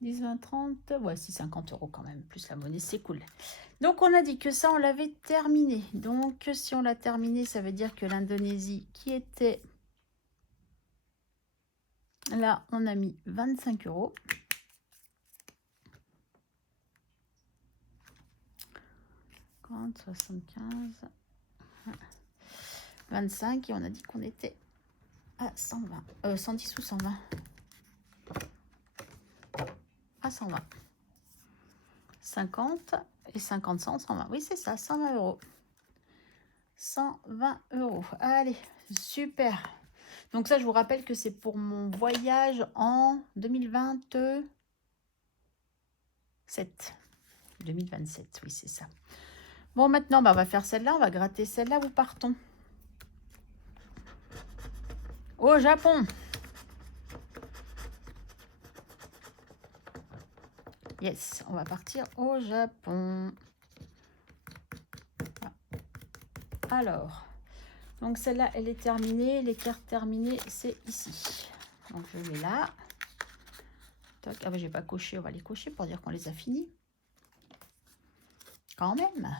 10, 20, 30. Ouais, si, 50 € quand même. Plus la monnaie, c'est cool. Donc, on a dit que ça, on l'avait terminé. Donc, si on l'a terminé, ça veut dire que l'Indonésie qui était... Là, on a mis 25 €. 75, 25 et on a dit qu'on était à 120, 110 ou 120, à 120, 50 et 50, 100, 120, oui c'est ça, 120 €, 120 €, allez, super. Donc ça je vous rappelle que c'est pour mon voyage en 2027, 2027, oui c'est ça. Bon maintenant bah, on va faire celle-là, on va gratter celle-là, où partons? Au Japon. Yes, on va partir au Japon. Alors, donc celle-là, elle est terminée. Les cartes terminées, c'est ici. Donc je mets là. Toc. Ah ben, j'ai pas coché, on va les cocher pour dire qu'on les a finis. Quand même.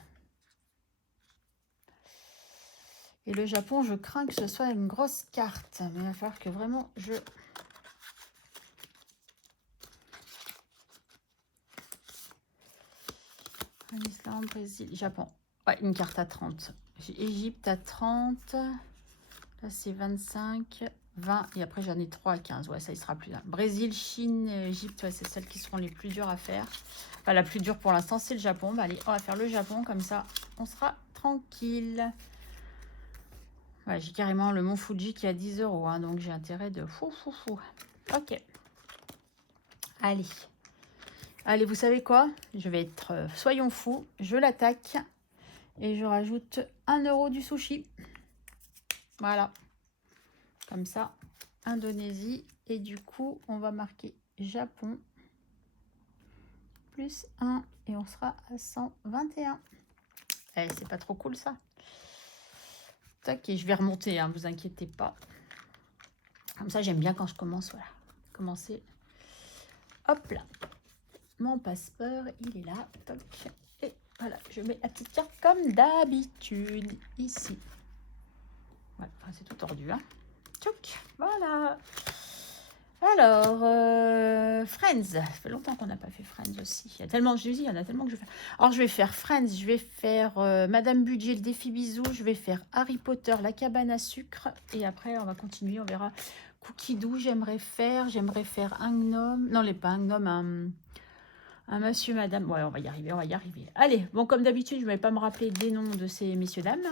Et le Japon, je crains que ce soit une grosse carte. Mais il va falloir que vraiment je... Islande, Brésil, Japon. Ouais, une carte à 30. J'ai Égypte à 30. Là, c'est 25, 20. Et après, j'en ai 3 à 15. Ouais, ça, il sera plus là. Brésil, Chine, Égypte, ouais, c'est celles qui seront les plus dures à faire. Enfin, la plus dure pour l'instant, c'est le Japon. Bah, allez, on va faire le Japon. Comme ça, on sera tranquille. Ouais, j'ai carrément le mont Fuji qui est à 10 €. Hein, donc, j'ai intérêt de fou. Ok. Allez. Allez, vous savez quoi? Je vais être... soyons fous. Je l'attaque. Et je rajoute 1 € du sushi. Voilà. Comme ça, Indonésie. Et du coup, on va marquer Japon. Plus 1. Et on sera à 121. Eh, c'est pas trop cool, ça. Tac, et je vais remonter, hein, vous inquiétez pas. Comme ça, j'aime bien quand je commence, voilà. Commencer. Hop là. Mon passeport, il est là. Toc. Et voilà, je mets la petite carte comme d'habitude, ici. Voilà, c'est tout tordu, hein. Tchouk, voilà. Alors, Friends. Ça fait longtemps qu'on n'a pas fait Friends aussi. Il y a tellement, je dis, il y en a tellement que je vais faire. Alors, je vais faire Friends, je vais faire Madame Budget, le défi bisou. Je vais faire Harry Potter, la cabane à sucre. Et après, on va continuer, on verra. Cookie doux, j'aimerais faire un gnome. Non, pas un gnome, un monsieur, madame. Ouais, on va y arriver, on va y arriver. Allez, bon, comme d'habitude, je ne vais pas me rappeler des noms de ces messieurs, dames.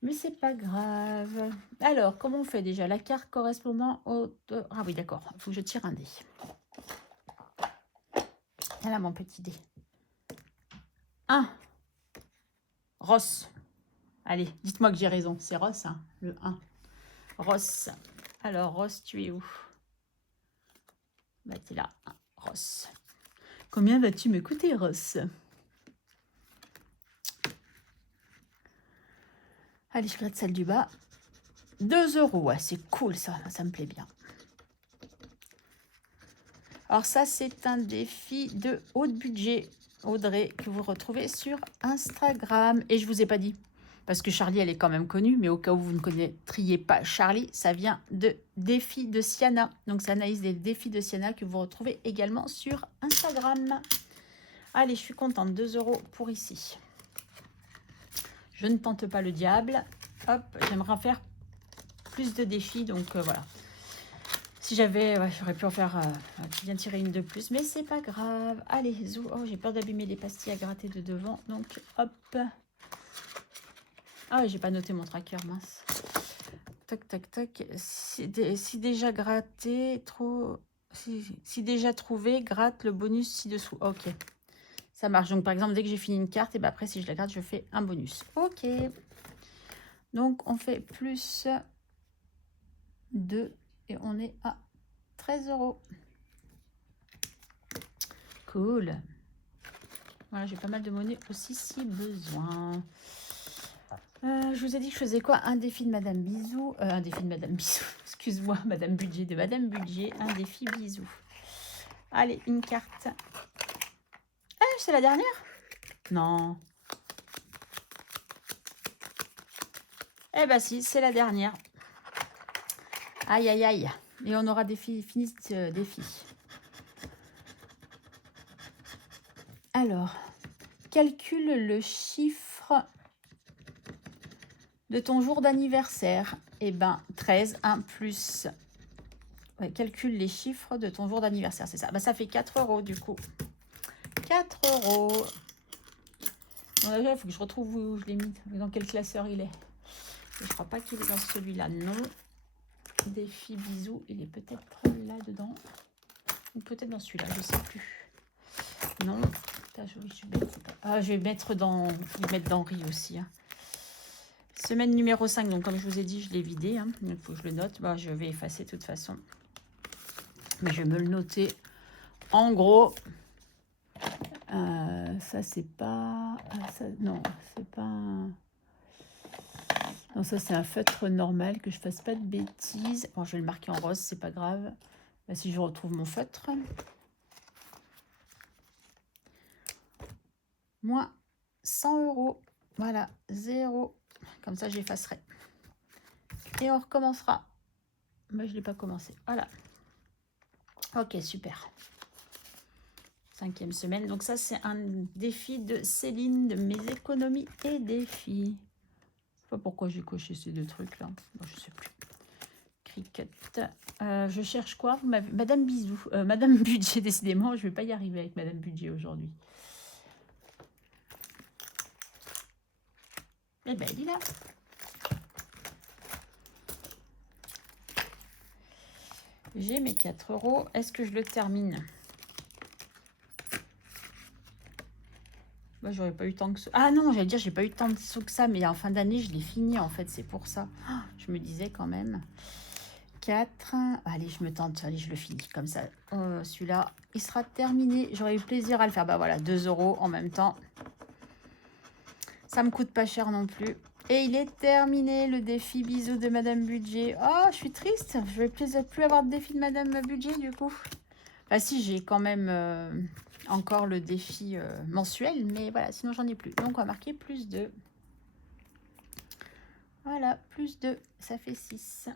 Mais c'est pas grave. Alors, comment on fait déjà? La carte correspondant au... Ah oui, d'accord. Il faut que je tire un dé. Voilà mon petit dé. 1. Ross. Allez, dites-moi que j'ai raison. C'est Ross, hein, le 1. Ross. Alors, Ross, tu es où? Bah, tu es là. Ross. Combien vas-tu me coûter, Ross? Allez, je gratte celle du bas. 2 €. Ouais, c'est cool, ça me plaît bien. Alors ça, c'est un défi de haut budget, Audrey, que vous retrouvez sur Instagram. Et je vous ai pas dit, parce que Charlie, elle est quand même connue, mais au cas où vous ne connaîtriez pas Charlie, ça vient de Défi de Siana. Donc c'est Anaïs des Défis de Siana que vous retrouvez également sur Instagram. Allez, je suis contente, 2 € pour ici. Je ne tente pas le diable. Hop, j'aimerais faire plus de défis, donc voilà. Si j'avais, ouais, j'aurais pu en faire, bien tirer une de plus, mais c'est pas grave. Allez, zou. Oh, j'ai peur d'abîmer les pastilles à gratter de devant, donc hop. Ah, j'ai pas noté mon tracker, mince. Tac, tac, tac. Si déjà gratté, trop... Si déjà trouvé, gratte le bonus ci-dessous. Ok, ça marche. Donc, par exemple, dès que j'ai fini une carte, et ben après, si je la gratte, je fais un bonus. Ok. Donc, on fait plus 2 et on est à 13 €. Cool. Voilà, j'ai pas mal de monnaie aussi si besoin. Je vous ai dit que je faisais quoi? Un défi de Madame Bisou. Un défi de Madame Bisou. Excuse-moi, Madame Budget de Madame Budget. Un défi bisou. Allez, une carte. Ah, c'est la dernière? Non. Eh ben si, c'est la dernière. Aïe, aïe, aïe. Et on aura fini ce défi. Alors, calcule le chiffre de ton jour d'anniversaire. Eh ben, 13, 1 plus... Ouais, calcule les chiffres de ton jour d'anniversaire, c'est ça. Ben, ça fait 4 € du coup. 4 €. Bon, là, il faut que je retrouve où je l'ai mis. Dans quel classeur il est. Je ne crois pas qu'il est dans celui-là, non. Défi bisous, il est peut-être là-dedans. Ou peut-être dans celui-là, je ne sais plus. Non. Putain, je suis bête. Ah, je vais mettre dans Riz aussi. Hein. Semaine numéro 5, donc comme je vous ai dit, je l'ai vidé. Hein. Il faut que je le note. Bah, je vais effacer de toute façon. Mais je vais me le noter. En gros, ça c'est pas... ça, non, c'est pas... Non, ça c'est un feutre normal, que je fasse pas de bêtises. Bon, je vais le marquer en rose, c'est pas grave. Bah, si je retrouve mon feutre. Moins 100 €. Voilà, 0. Comme ça, j'effacerai. Et on recommencera. Moi, je ne l'ai pas commencé. Voilà. Ok, super. 5e semaine. Donc ça, c'est un défi de Céline, de mes économies et défis. Je sais pas pourquoi j'ai coché ces deux trucs-là. Bon, je sais plus. Cricket. Je cherche quoi? Madame Bisou. Madame Budget, décidément, je ne vais pas y arriver avec Madame Budget aujourd'hui. Eh ben, il est là. J'ai mes 4 €. Est-ce que je le termine? Moi, j'aurais pas eu tant que ça. Ah non, j'allais dire, j'ai pas eu tant de sous que ça, mais en fin d'année, je l'ai fini, en fait, c'est pour ça. Oh, je me disais quand même. 4. Allez, je me tente, allez, je le finis comme ça. Celui-là, il sera terminé. J'aurais eu plaisir à le faire. Bah voilà, 2 € en même temps. Ça me coûte pas cher non plus. Et il est terminé, le défi bisous de Madame Budget. Oh, je suis triste. Je vais plus avoir de défi de Madame Budget, du coup. Bah si, j'ai quand même encore le défi mensuel, mais voilà, sinon j'en ai plus. Donc on va marquer plus 2. Voilà, plus 2, ça fait 6.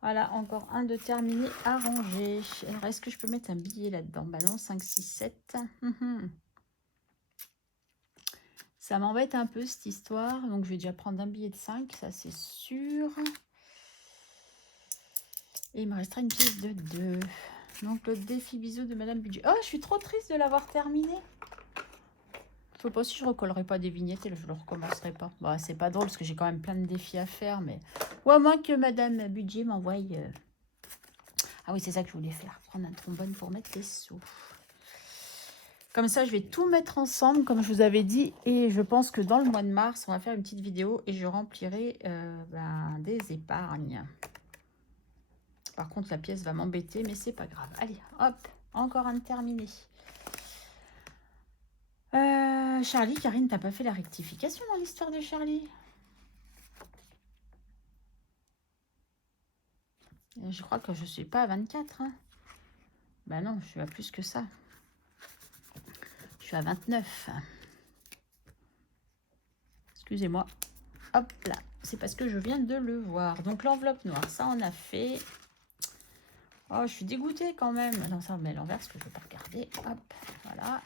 Voilà, encore un de terminé à ranger. Alors, est-ce que je peux mettre un billet là-dedans? Bah non, 5, 6, 7. Ça m'embête un peu cette histoire. Donc, je vais déjà prendre un billet de 5, ça c'est sûr. Et il me restera une pièce de 2. Donc, le défi bisous de Madame Budget. Oh, je suis trop triste de l'avoir terminé. Je sais pas si je recollerai pas des vignettes et je le recommencerai pas. Bah, c'est pas drôle parce que j'ai quand même plein de défis à faire. Mais ou à moins que Madame Budget m'envoie... Ah oui, c'est ça que je voulais faire. Prendre un trombone pour mettre les sous. Comme ça, je vais tout mettre ensemble, comme je vous avais dit. Et je pense que dans le mois de mars, on va faire une petite vidéo et je remplirai des épargnes. Par contre, la pièce va m'embêter, mais c'est pas grave. Allez, hop, encore un de terminé. Charlie, Karine, t'as pas fait la rectification dans l'histoire de Charlie? Je crois que je suis pas à 24. Hein. Bah non, je suis à plus que ça. Je suis à 29. Excusez-moi. Hop là, c'est parce que je viens de le voir. Donc l'enveloppe noire, ça on a fait. Oh, je suis dégoûtée quand même. Non, ça on met à l'envers parce que je ne veux pas regarder. Hop, voilà.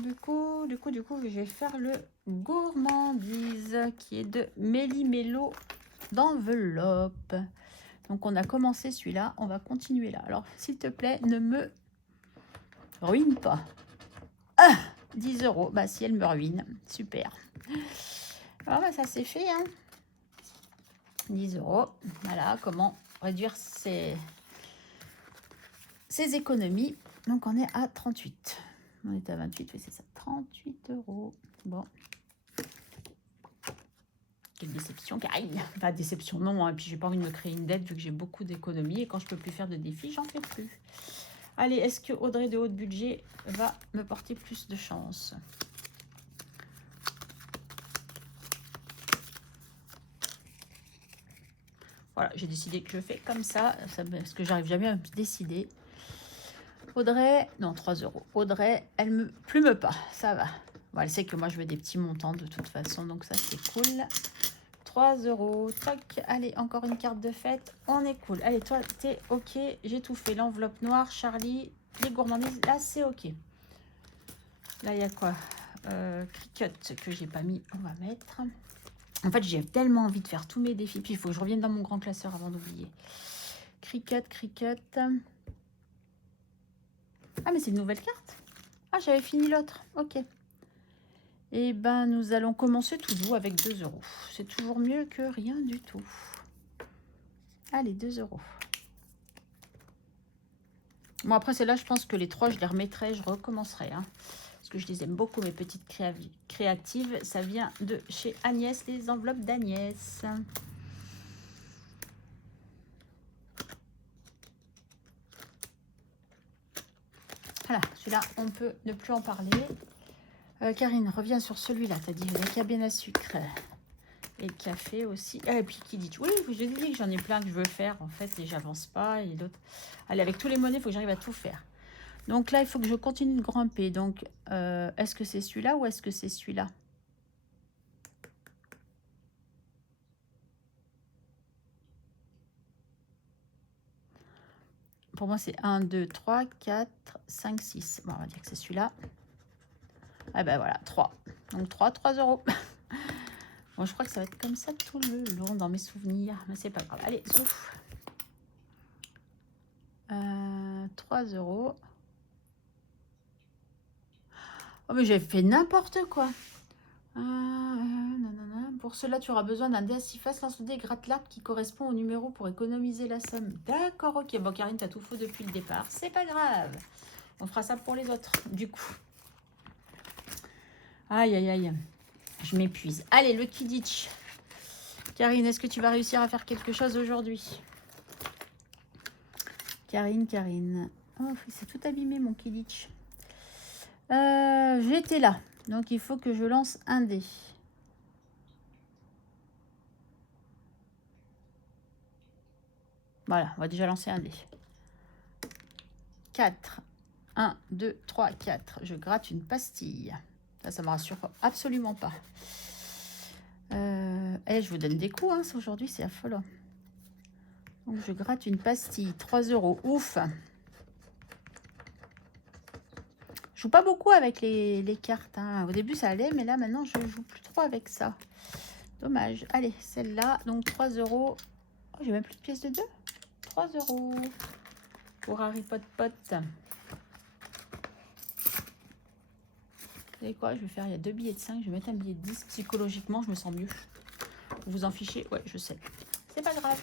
Du coup, je vais faire le gourmandise qui est de Méli-Mélo d'enveloppe. Donc, on a commencé celui-là. On va continuer là. Alors, s'il te plaît, ne me ruine pas. Ah, 10 €. Bah, si elle me ruine, super. Ah, bah, ça c'est fait, hein. 10 €. Voilà, comment réduire ses économies. Donc, on est à 38. On est à 28, oui, c'est ça. 38 €. Bon. Quelle déception, Karine. Pas déception, non. Hein. Puis, j'ai pas envie de me créer une dette vu que j'ai beaucoup d'économies. Et quand je peux plus faire de défis, j'en fais plus. Allez, est-ce que Audrey de haut de budget va me porter plus de chance? Voilà, j'ai décidé que je fais comme ça parce que j'arrive jamais à me décider. Audrey, non, 3 euros. Audrey, elle me plume pas, ça va. Bon, elle sait que moi, je veux des petits montants de toute façon, donc ça, c'est cool. 3 euros, toc. Allez, encore une carte de fête, on est cool. Allez, toi, t'es OK, j'ai tout fait. L'enveloppe noire, Charlie, les gourmandises, là, c'est OK. Là, il y a quoi? Cricut que j'ai pas mis, on va mettre. En fait, j'ai tellement envie de faire tous mes défis. Puis, il faut que je revienne dans mon grand classeur avant d'oublier. Cricut. Ah, mais c'est une nouvelle carte. Ah, j'avais fini l'autre. OK. Et ben, nous allons commencer tout doux avec 2 euros. C'est toujours mieux que rien du tout. Allez, 2 euros. Bon, après, celle-là, je pense que les 3, je les remettrai, je recommencerai. Hein, parce que je les aime beaucoup, mes petites créatives. Ça vient de chez Agnès, les enveloppes d'Agnès. Voilà, celui-là, on peut ne plus en parler. Karine, reviens sur celui-là. Tu as dit la cabine à sucre et le café aussi. Et puis qui dit, oui, je dis que j'en ai plein que je veux faire en fait et j'avance pas. Et l'autre, allez, avec tous les monnaies, il faut que j'arrive à tout faire. Donc là, il faut que je continue de grimper. Donc, est-ce que c'est celui-là ou est-ce que c'est celui-là? Pour moi, c'est 1, 2, 3, 4, 5, 6. Bon, on va dire que c'est celui-là. Ah ben voilà, 3. Donc 3 euros. Bon, je crois que ça va être comme ça tout le long dans mes souvenirs. Mais c'est pas grave. Allez, souffle. 3 euros. Oh, mais j'ai fait n'importe quoi. Pour cela, tu auras besoin d'un dé à 6 faces. Lance le dé, gratte l'arbre qui correspond au numéro pour économiser la somme. D'accord, ok. Bon, Karine, t'as tout faux depuis le départ. C'est pas grave. On fera ça pour les autres, du coup. Aïe, aïe, aïe. Je m'épuise. Allez, le Kidditch. Karine, est-ce que tu vas réussir à faire quelque chose aujourd'hui? Karine. Oh, c'est tout abîmé, mon Kidditch. J'étais là. Donc, il faut que je lance un dé. Voilà, on va déjà lancer un dé. 4. 1, 2, 3, 4. Je gratte une pastille. Ça me rassure absolument pas. Je vous donne des coups, hein, aujourd'hui, c'est affolant. Donc, je gratte une pastille. 3 euros. Ouf. Je joue pas beaucoup avec les cartes. Hein. Au début, ça allait, mais là, maintenant, je joue plus trop avec ça. Dommage. Allez, celle-là. Donc, 3 euros. Oh, j'ai même plus de pièces de 2. 3 euros. Pour Harry Potter. Vous savez quoi? Je vais faire, il y a 2 billets de 5. Je vais mettre un billet de 10. Psychologiquement, je me sens mieux. Vous vous en fichez? Ouais, je sais. C'est pas grave.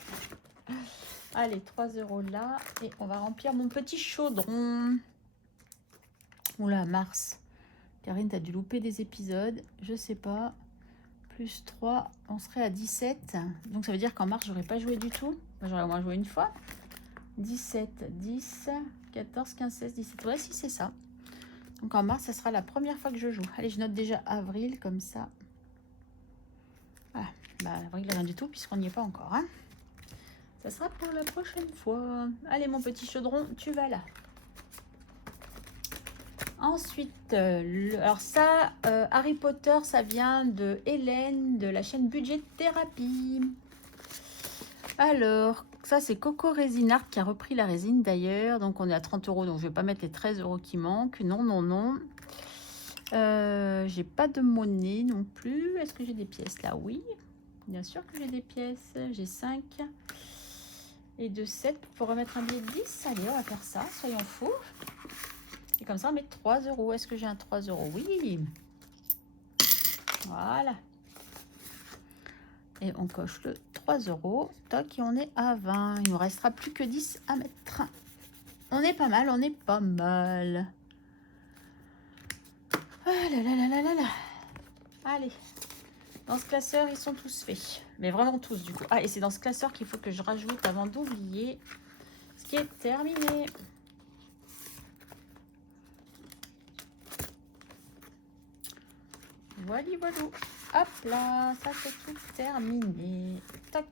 Allez, 3 euros là. Et on va remplir mon petit chaudron. Oula, Mars. Karine, t'as dû louper des épisodes. Je sais pas. Plus 3, on serait à 17. Donc ça veut dire qu'en mars, j'aurais pas joué du tout. J'aurais au moins joué une fois. 17, 10, 14, 15, 16, 17. Ouais, si, c'est ça. Donc en mars, ça sera la première fois que je joue. Allez, je note déjà avril, comme ça. Voilà. Bah, avril, rien du tout, puisqu'on n'y est pas encore. Hein. Ça sera pour la prochaine fois. Allez, mon petit chaudron, tu vas là. Ensuite, alors ça, Harry Potter, ça vient de Hélène, de la chaîne Budget Thérapie. Alors, ça, c'est Coco Résine Art qui a repris la résine d'ailleurs. Donc, on est à 30 euros, donc je ne vais pas mettre les 13 euros qui manquent. Non. J'ai pas de monnaie non plus. Est-ce que j'ai des pièces là? Oui, bien sûr que j'ai des pièces. J'ai 5 et 2, 7 pour remettre un billet de 10. Allez, on va faire ça, soyons fous. Et comme ça, on met 3 euros. Est-ce que j'ai un 3 euros? Oui. Voilà. Et on coche le 3 euros. Toc, et on est à 20. Il ne nous restera plus que 10 à mettre. On est pas mal, on est pas mal. Ah là là là là là là. Allez. Dans ce classeur, ils sont tous faits. Mais vraiment tous, du coup. Ah, et c'est dans ce classeur qu'il faut que je rajoute avant d'oublier ce qui est terminé. Voilà, voilà. Hop là, ça c'est tout terminé. Toc.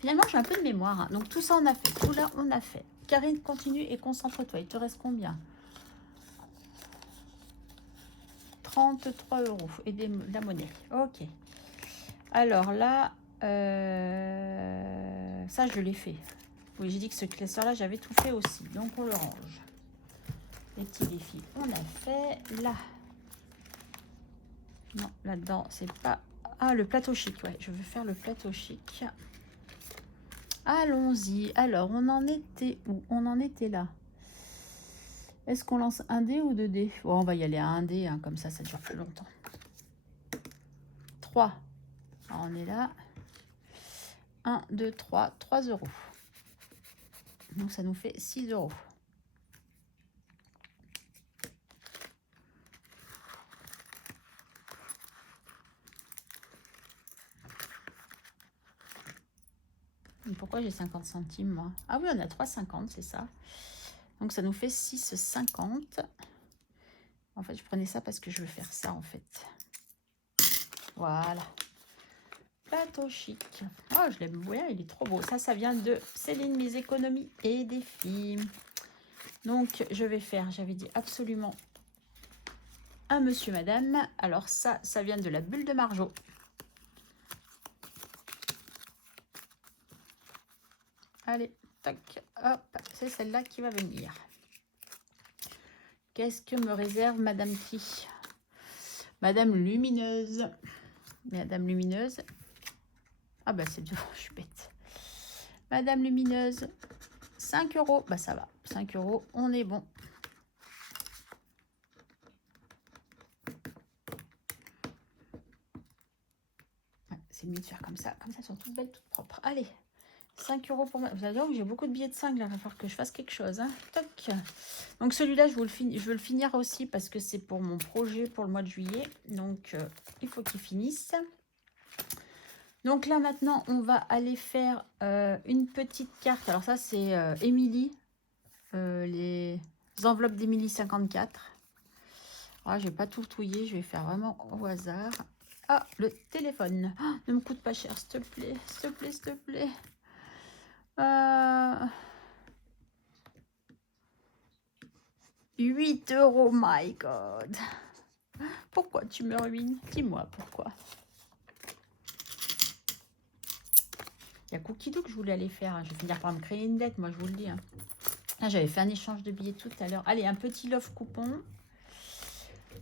Finalement, j'ai un peu de mémoire. Hein. Donc tout ça, on a fait. Tout là, on a fait. Karine, continue et concentre-toi. Il te reste combien? 33 euros et de la monnaie. Ok. Alors là, ça, je l'ai fait. Oui, j'ai dit que ce classeur-là, j'avais tout fait aussi. Donc, on le range. Les petits défis, on a fait. Là. Non, là-dedans, c'est pas... Ah, le plateau chic. Ouais, je veux faire le plateau chic. Allons-y. Alors, on en était où? On en était là. Est-ce qu'on lance un dé ou deux dés? Oh, on va y aller à un dé, hein, comme ça dure plus longtemps. 3. Alors, on est là. 1, 2, 3. 3 euros. Donc, ça nous fait 6 euros. Pourquoi j'ai 50 centimes, moi? Ah oui, on a 3,50, c'est ça. Donc, ça nous fait 6,50. En fait, je prenais ça parce que je veux faire ça, en fait. Voilà. Plateau chic. Oh, je l'aime bien, il est trop beau. Ça vient de Céline, mes économies et défis. Donc, je vais faire, j'avais dit absolument un monsieur, madame. Alors, ça vient de la bulle de Marjo. Allez, tac, hop, c'est celle-là qui va venir. Qu'est-ce que me réserve Madame qui? Madame Lumineuse. Madame Lumineuse. Ah bah c'est dur, je suis bête. Madame Lumineuse. 5 euros. Bah ça va. 5 euros, on est bon. Ouais, c'est mieux de faire comme ça. Comme ça, elles sont toutes belles, toutes propres. Allez. 5 euros pour moi. Vous allez voir que j'ai beaucoup de billets de 5 là. Il va falloir que je fasse quelque chose. Hein. Toc. Donc celui-là, je veux le finir aussi parce que c'est pour mon projet pour le mois de juillet. Donc il faut qu'il finisse. Donc là maintenant, on va aller faire une petite carte. Alors ça, c'est Émilie. Les enveloppes d'Émilie 54. Ah, je vais pas tout touiller. Je vais faire vraiment au hasard. Ah, le téléphone. Oh, ne me coûte pas cher, s'il te plaît. S'il te plaît, s'il te plaît. 8 euros, my God. Pourquoi tu me ruines? Dis-moi pourquoi. Il y a Cookie Doo que je voulais aller faire. Je vais finir par me créer une dette, moi je vous le dis. Hein. Là, j'avais fait un échange de billets tout à l'heure. Allez, un petit love coupon.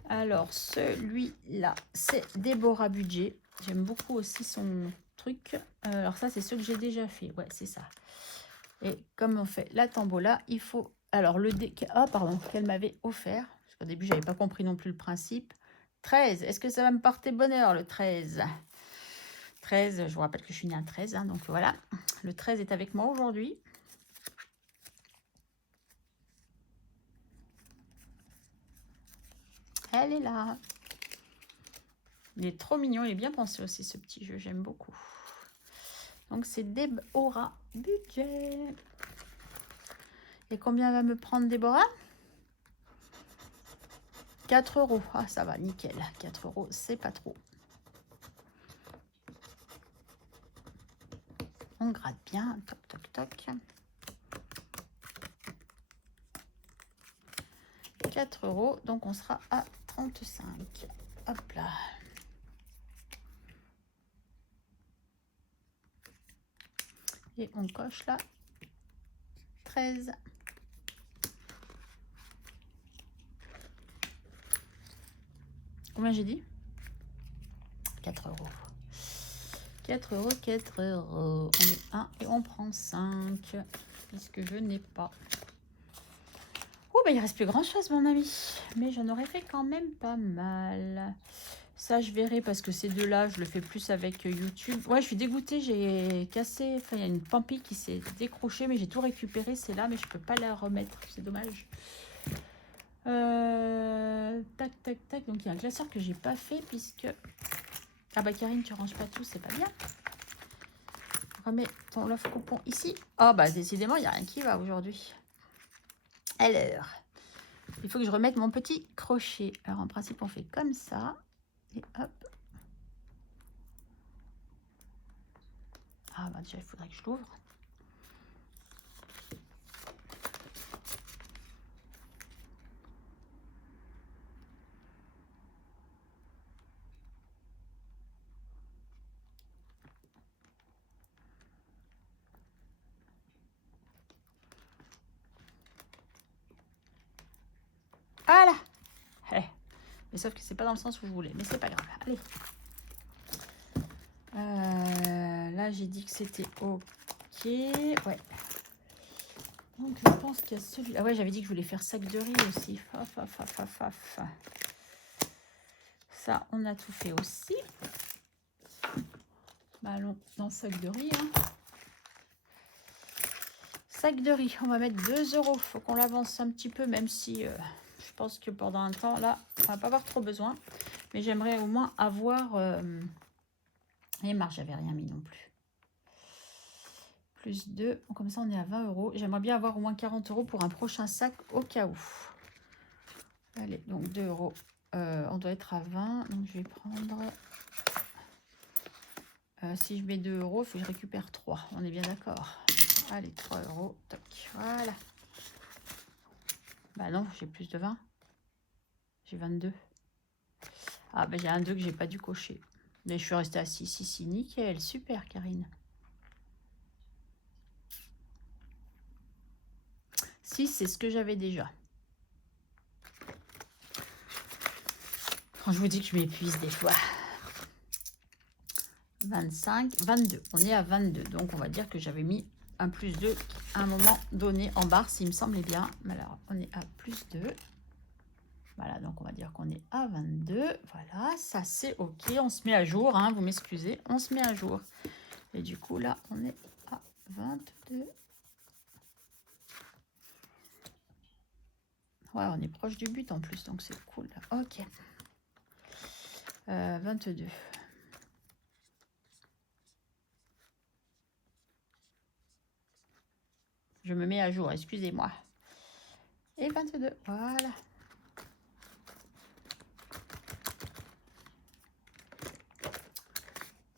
Alors, celui-là, c'est Déborah Budget. J'aime beaucoup aussi son truc. Alors ça, c'est ce que j'ai déjà fait. Ouais, c'est ça. Et comme on fait la tombola, il faut... Alors, le dé... Ah, pardon, qu'elle m'avait offert. Parce qu'au début, je n'avais pas compris non plus le principe. 13. Est-ce que ça va me porter bonheur, le 13? 13, je vous rappelle que je suis née un 13. Hein, donc, voilà. Le 13 est avec moi aujourd'hui. Elle est là. Il est trop mignon. Il est bien pensé aussi, ce petit jeu. J'aime beaucoup. Donc, c'est Déborah Budget. Et combien va me prendre Déborah? 4 euros. Ah, ça va, nickel. 4 euros, c'est pas trop. On gratte bien. Toc, toc, toc. 4 euros. Donc, on sera à 35. Hop là. Et on coche là. 13. Combien j'ai dit? 4 euros. 4 euros, 4 euros. On met 1 et on prend 5. Puisque je n'ai pas. Oh, bah, il ne reste plus grand chose, mon ami. Mais j'en aurais fait quand même pas mal. Ça, je verrai parce que ces deux-là, je le fais plus avec YouTube. Ouais, je suis dégoûtée. J'ai cassé. Enfin, il y a une pampille qui s'est décrochée, mais j'ai tout récupéré. C'est là, mais je peux pas la remettre. C'est dommage. Tac, tac, tac. Donc, il y a un classeur que j'ai pas fait puisque... Ah bah, Karine, tu ranges pas tout. C'est pas bien. Remets ton love coupon ici. Ah bah, décidément, il n'y a rien qui va aujourd'hui. Alors, Il faut que je remette mon petit crochet. Alors en principe, on fait comme ça. Et hop. Ah bah déjà, il faudrait que je l'ouvre. Voilà. Eh. Mais sauf que c'est pas dans le sens où je voulais. Mais c'est pas grave. Allez. Là, j'ai dit que c'était OK. Ouais. Donc, je pense qu'il y a celui... Ah ouais, j'avais dit que je voulais faire sac de riz aussi. Ça, on a tout fait aussi. Bah, allons dans sac de riz. Hein. Sac de riz, on va mettre 2 €. Faut qu'on l'avance un petit peu, même si je pense que pendant un temps, là, on va pas avoir trop besoin. Mais j'aimerais au moins avoir... les marges, j'avais rien mis non plus. Plus 2, comme ça on est à 20 €. J'aimerais bien avoir au moins 40 € pour un prochain sac au cas où. Allez, donc 2 €. On doit être à 20, donc je vais prendre... si je mets 2 €, il faut que je récupère 3. On est bien d'accord. Allez, 3 €. Toc, voilà. Bah non, j'ai plus de 20. J'ai 22. Ah bah j'ai un 2 que j'ai pas dû cocher. Mais je suis restée à 6 ici. Nickel, super Karine. 6, c'est ce que j'avais déjà. Quand je vous dis que je m'épuise des fois. 25, 22. On est à 22. Donc, on va dire que j'avais mis un plus 2 à un moment donné en barre, s'il me semblait bien. Alors, on est à plus 2. Voilà, donc on va dire qu'on est à 22. Voilà, ça c'est OK. On se met à jour, hein, vous m'excusez. On se met à jour. Et du coup, là, on est à 22. Ouais, on est proche du but en plus, donc c'est cool. OK. 22. Je me mets à jour, excusez-moi. Et 22, voilà.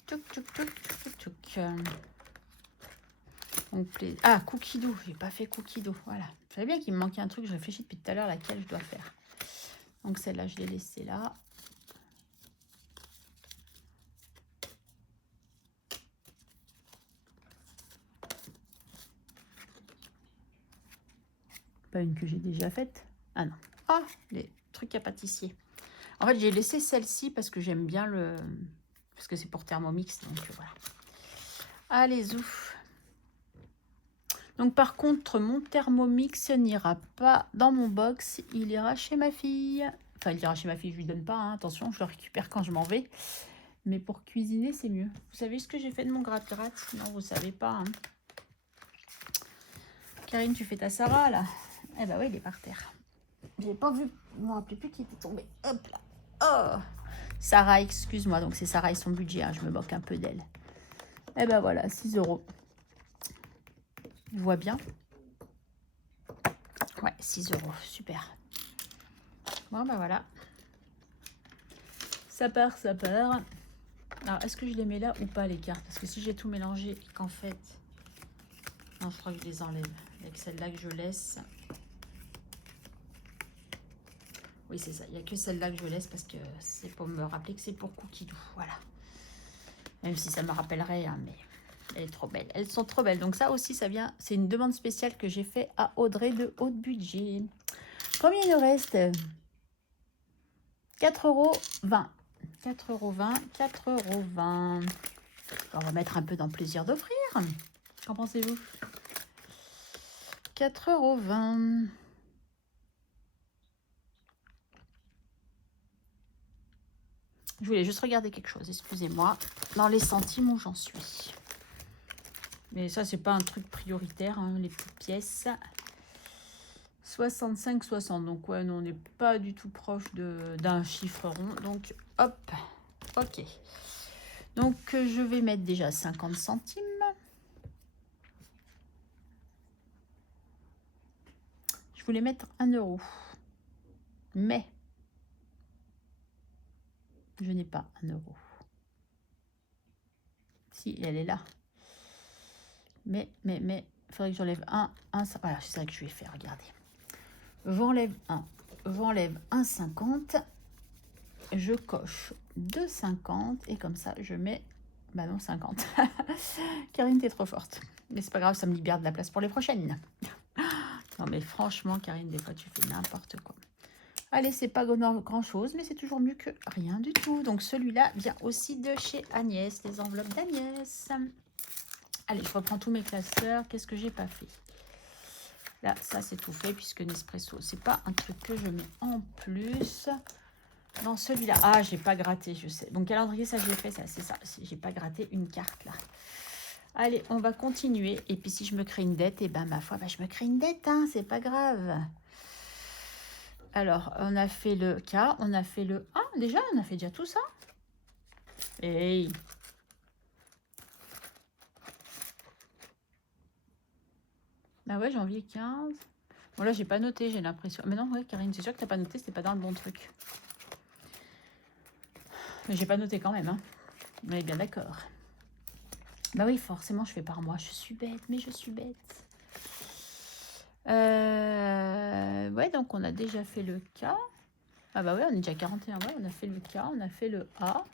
Tchouk, tchouk, tchouk, tchouk, tchouk. Donc, ah, cookie dough, j'ai pas fait cookie dough, voilà. Je savais bien qu'il me manquait un truc, je réfléchis depuis tout à l'heure laquelle je dois faire. Donc celle-là, je l'ai laissée là. Pas une que j'ai déjà faite. Ah non. Ah, les trucs à pâtissier. En fait, j'ai laissé celle-ci parce que j'aime bien le... Parce que c'est pour Thermomix, donc voilà. Allez, ouf. Donc par contre, mon Thermomix n'ira pas dans mon box. Il ira chez ma fille. Enfin, il ira chez ma fille, je lui donne pas. Hein. Attention, je le récupère quand je m'en vais. Mais pour cuisiner, c'est mieux. Vous savez ce que j'ai fait de mon gratte-gratte? Non, vous savez pas. Hein. Karine, tu fais ta Sarah, là? Eh ben oui, il est par terre. J'ai pas vu. Je me rappelais plus qu'il était tombé. Hop là. Oh, Sarah, excuse-moi. Donc c'est Sarah et son budget. Hein. Je me moque un peu d'elle. Eh ben voilà, 6 €. Je vois bien. Ouais, 6 €. Super. Bon, ben voilà. Ça part, ça part. Alors, est-ce que je les mets là ou pas, les cartes? Parce que si j'ai tout mélangé et qu'en fait... Non, je crois que je les enlève. Avec celle-là que je laisse. Oui, c'est ça. Il n'y a que celle-là que je laisse parce que c'est pour me rappeler que c'est pour Cookie Dough. Voilà. Même si ça me rappellerait, hein, mais elle est trop belle. Elles sont trop belles. Donc ça aussi, ça vient... C'est une demande spéciale que j'ai fait à Audrey de Haut Budget. Combien il nous reste? 4,20 €. 4,20 €. 4,20 €. On va mettre un peu dans le plaisir d'offrir. Qu'en pensez-vous? 4,20 €. Je voulais juste regarder quelque chose, excusez-moi. Dans les centimes où j'en suis. Mais ça, c'est pas un truc prioritaire, hein, les petites pièces. 65, 60. Donc, ouais, non, on n'est pas du tout proche d'un chiffre rond. Donc, hop, OK. Donc, je vais mettre déjà 50 centimes. Je voulais mettre 1 €. Mais je n'ai pas 1 euro. Si, elle est là. Mais, il faudrait que j'enlève un. Voilà, c'est ça que je vais faire, regardez. J'enlève 1,50. Je coche 2,50 et comme ça, je mets... Bah non, 50. Karine, t'es trop forte. Mais c'est pas grave, ça me libère de la place pour les prochaines. Non mais franchement, Karine, des fois, tu fais n'importe quoi. Allez, c'est pas grand-chose, mais c'est toujours mieux que rien du tout. Donc celui-là vient aussi de chez Agnès, les enveloppes d'Agnès. Allez, je reprends tous mes classeurs. Qu'est-ce que j'ai pas fait? Là, ça, c'est tout fait, puisque Nespresso, c'est pas un truc que je mets en plus. Dans celui-là, ah, j'ai pas gratté, je sais. Donc, calendrier, ça, j'ai fait, ça, c'est ça. J'ai pas gratté une carte, là. Allez, on va continuer. Et puis, si je me crée une dette, et ben, ma foi, bah, je me crée une dette, hein, c'est pas grave. Alors, on a fait le K, on a fait le... Ah, déjà, on a fait déjà tout ça. Hey. Bah ouais, janvier 15. Bon, là, j'ai pas noté, j'ai l'impression. Mais non, ouais, Karine, c'est sûr que t'as pas noté, c'était pas dans le bon truc. Mais j'ai pas noté quand même, hein. On est bien d'accord. Bah oui, forcément, je fais par mois. Je suis bête, mais je suis bête. Ouais, donc on a déjà fait le K. Ah bah ouais, on est déjà 41. Ouais, on a fait le K, on a fait le A.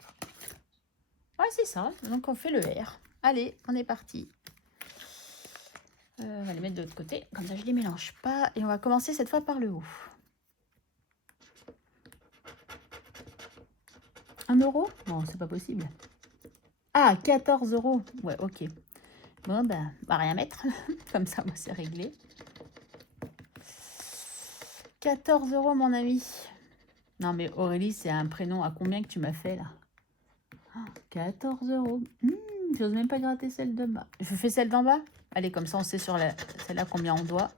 Ouais, c'est ça. Donc on fait le R. Allez, on est parti. On va les mettre de l'autre côté. Comme ça, je les mélange pas. Et on va commencer cette fois par le haut. 1 euro? Non, c'est pas possible. Ah, 14 euros. Ouais, ok. Bon, ben, on va rien mettre. Comme ça, moi, c'est réglé. 14 euros, mon ami. Non, mais Aurélie, c'est un prénom à combien que tu m'as fait, là? 14 euros. J'ose même pas gratter celle de bas. Je fais celle d'en bas? Allez, comme ça, on sait sur celle-là combien on doit.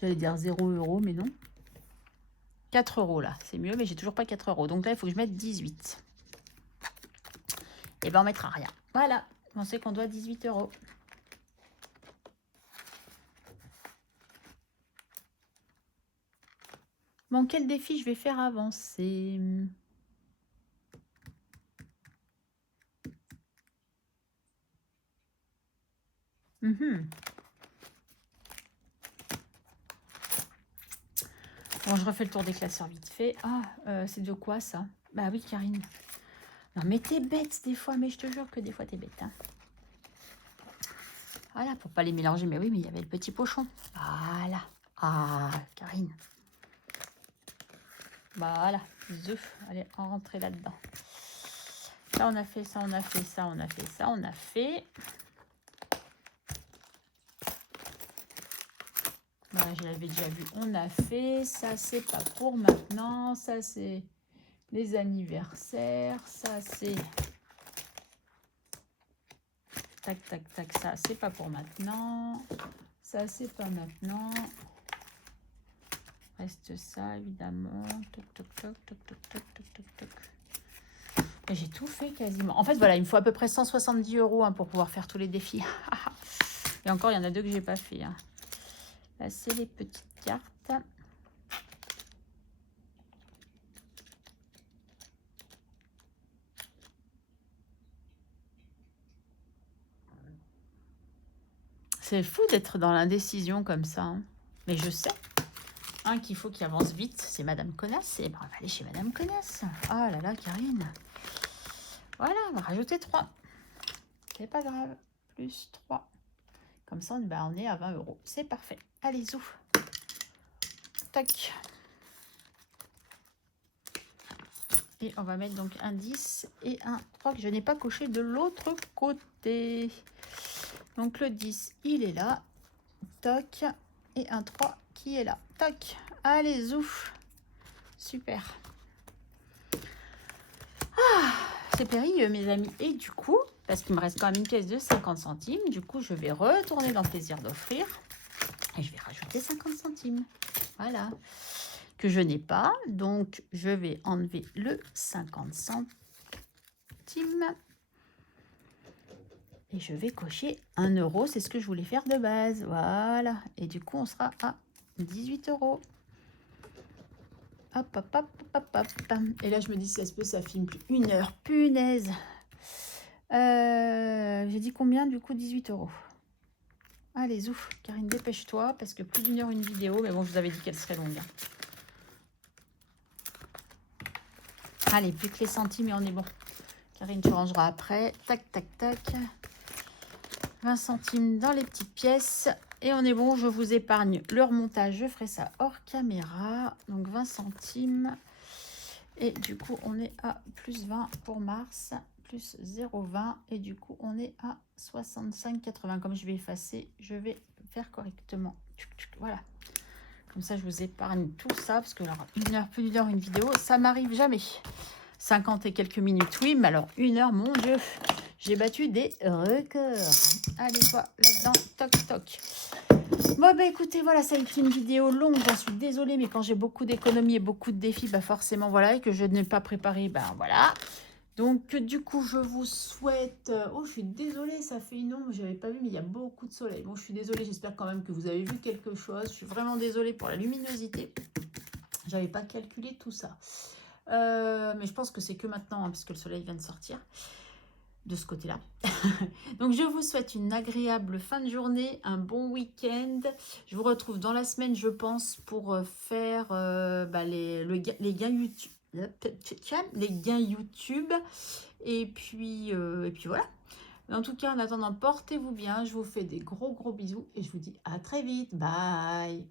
J'allais dire 0 euros, mais non. 4 euros, là. C'est mieux, mais j'ai toujours pas 4 euros. Donc là, il faut que je mette 18. Et ben, on mettra rien. Voilà. On sait qu'on doit 18 euros. Bon, quel défi je vais faire avancer? Bon, je refais le tour des classeurs vite fait. Ah, c'est de quoi, ça? Bah oui, Karine. Non, mais t'es bête des fois, mais je te jure que des fois, t'es bête. Hein. Voilà, pour pas les mélanger. Mais oui, mais il y avait le petit pochon. Voilà. Ah, Karine. Voilà. Zeuf. Allez, on rentre là-dedans. Ça, on a fait ça, on a fait ça, on a fait ça, on a fait. Voilà, je l'avais déjà vu. On a fait. Ça, c'est pas pour maintenant. Ça, c'est les anniversaires. Ça, c'est... Tac, tac, tac. Ça, c'est pas pour maintenant. Ça, c'est pas maintenant. Reste ça, évidemment. Toc, toc, toc, toc, toc, toc, toc, toc, toc. J'ai tout fait quasiment. En fait, voilà, il me faut à peu près 170 euros hein, pour pouvoir faire tous les défis. Et encore, il y en a deux que j'ai pas fait. Hein. Là, c'est les petites cartes. C'est fou d'être dans l'indécision comme ça. Hein. Mais je sais qu'il faut qu'il avance vite. C'est Madame Connasse. Et ben, on va aller chez Madame Connasse. Oh là là, Karine. Voilà, on va rajouter 3. C'est pas grave. Plus 3. Comme ça, on est à 20 euros. C'est parfait. Allez, zouf. Tac. Et on va mettre donc un 10 et un 3 que je n'ai pas coché de l'autre côté. Donc le 10, il est là. Toc. Et un 3 qui est là. Toc. Allez, zouf. Super. Ah, c'est périlleux, mes amis. Et du coup, parce qu'il me reste quand même une pièce de 50 centimes, du coup, je vais retourner dans Plaisir d'offrir. Et je vais rajouter 50 centimes. Voilà. Que je n'ai pas. Donc, je vais enlever le 50 centimes. Et je vais cocher 1 euro. C'est ce que je voulais faire de base. Voilà. Et du coup, on sera à 18 euros. Hop, hop, hop, hop, hop. Et là, je me dis, si ça se peut, ça filme plus 1 heure. Punaise. J'ai dit combien du coup? 18 euros. Allez, ouf. Karine, dépêche-toi, parce que plus d'1 heure une vidéo. Mais bon, je vous avais dit qu'elle serait longue. Allez, plus que les centimes et on est bon. Karine, tu rangeras après. Tac, tac, tac. 20 centimes dans les petites pièces. Et on est bon, je vous épargne le remontage. Je ferai ça hors caméra. Donc 20 centimes. Et du coup, on est à plus 20 pour mars. Plus 0,20. Et du coup, on est à 65,80. Comme je vais effacer, je vais faire correctement. Voilà. Comme ça, je vous épargne tout ça. Parce que alors, 1 heure, plus d'1 heure, une vidéo, ça m'arrive jamais. 50 et quelques minutes, oui. Mais alors, 1 heure, mon Dieu. J'ai battu des records. Allez, toi, là-dedans, toc, toc. Bon, bah écoutez, voilà, ça a été une vidéo longue. J'en suis désolée, mais quand j'ai beaucoup d'économies et beaucoup de défis, bah forcément, voilà, et que je n'ai pas préparé, ben voilà. Donc, du coup, je vous souhaite... Oh, je suis désolée, ça fait une ombre, je n'avais pas vu, mais il y a beaucoup de soleil. Bon, je suis désolée, j'espère quand même que vous avez vu quelque chose. Je suis vraiment désolée pour la luminosité. Je n'avais pas calculé tout ça. Mais je pense que c'est que maintenant, hein, parce que le soleil vient de sortir de ce côté-là. Donc, je vous souhaite une agréable fin de journée, un bon week-end. Je vous retrouve dans la semaine, je pense, pour faire les gains YouTube. Les gains YouTube. Et puis voilà. En tout cas, en attendant, portez-vous bien. Je vous fais des gros bisous et je vous dis à très vite. Bye!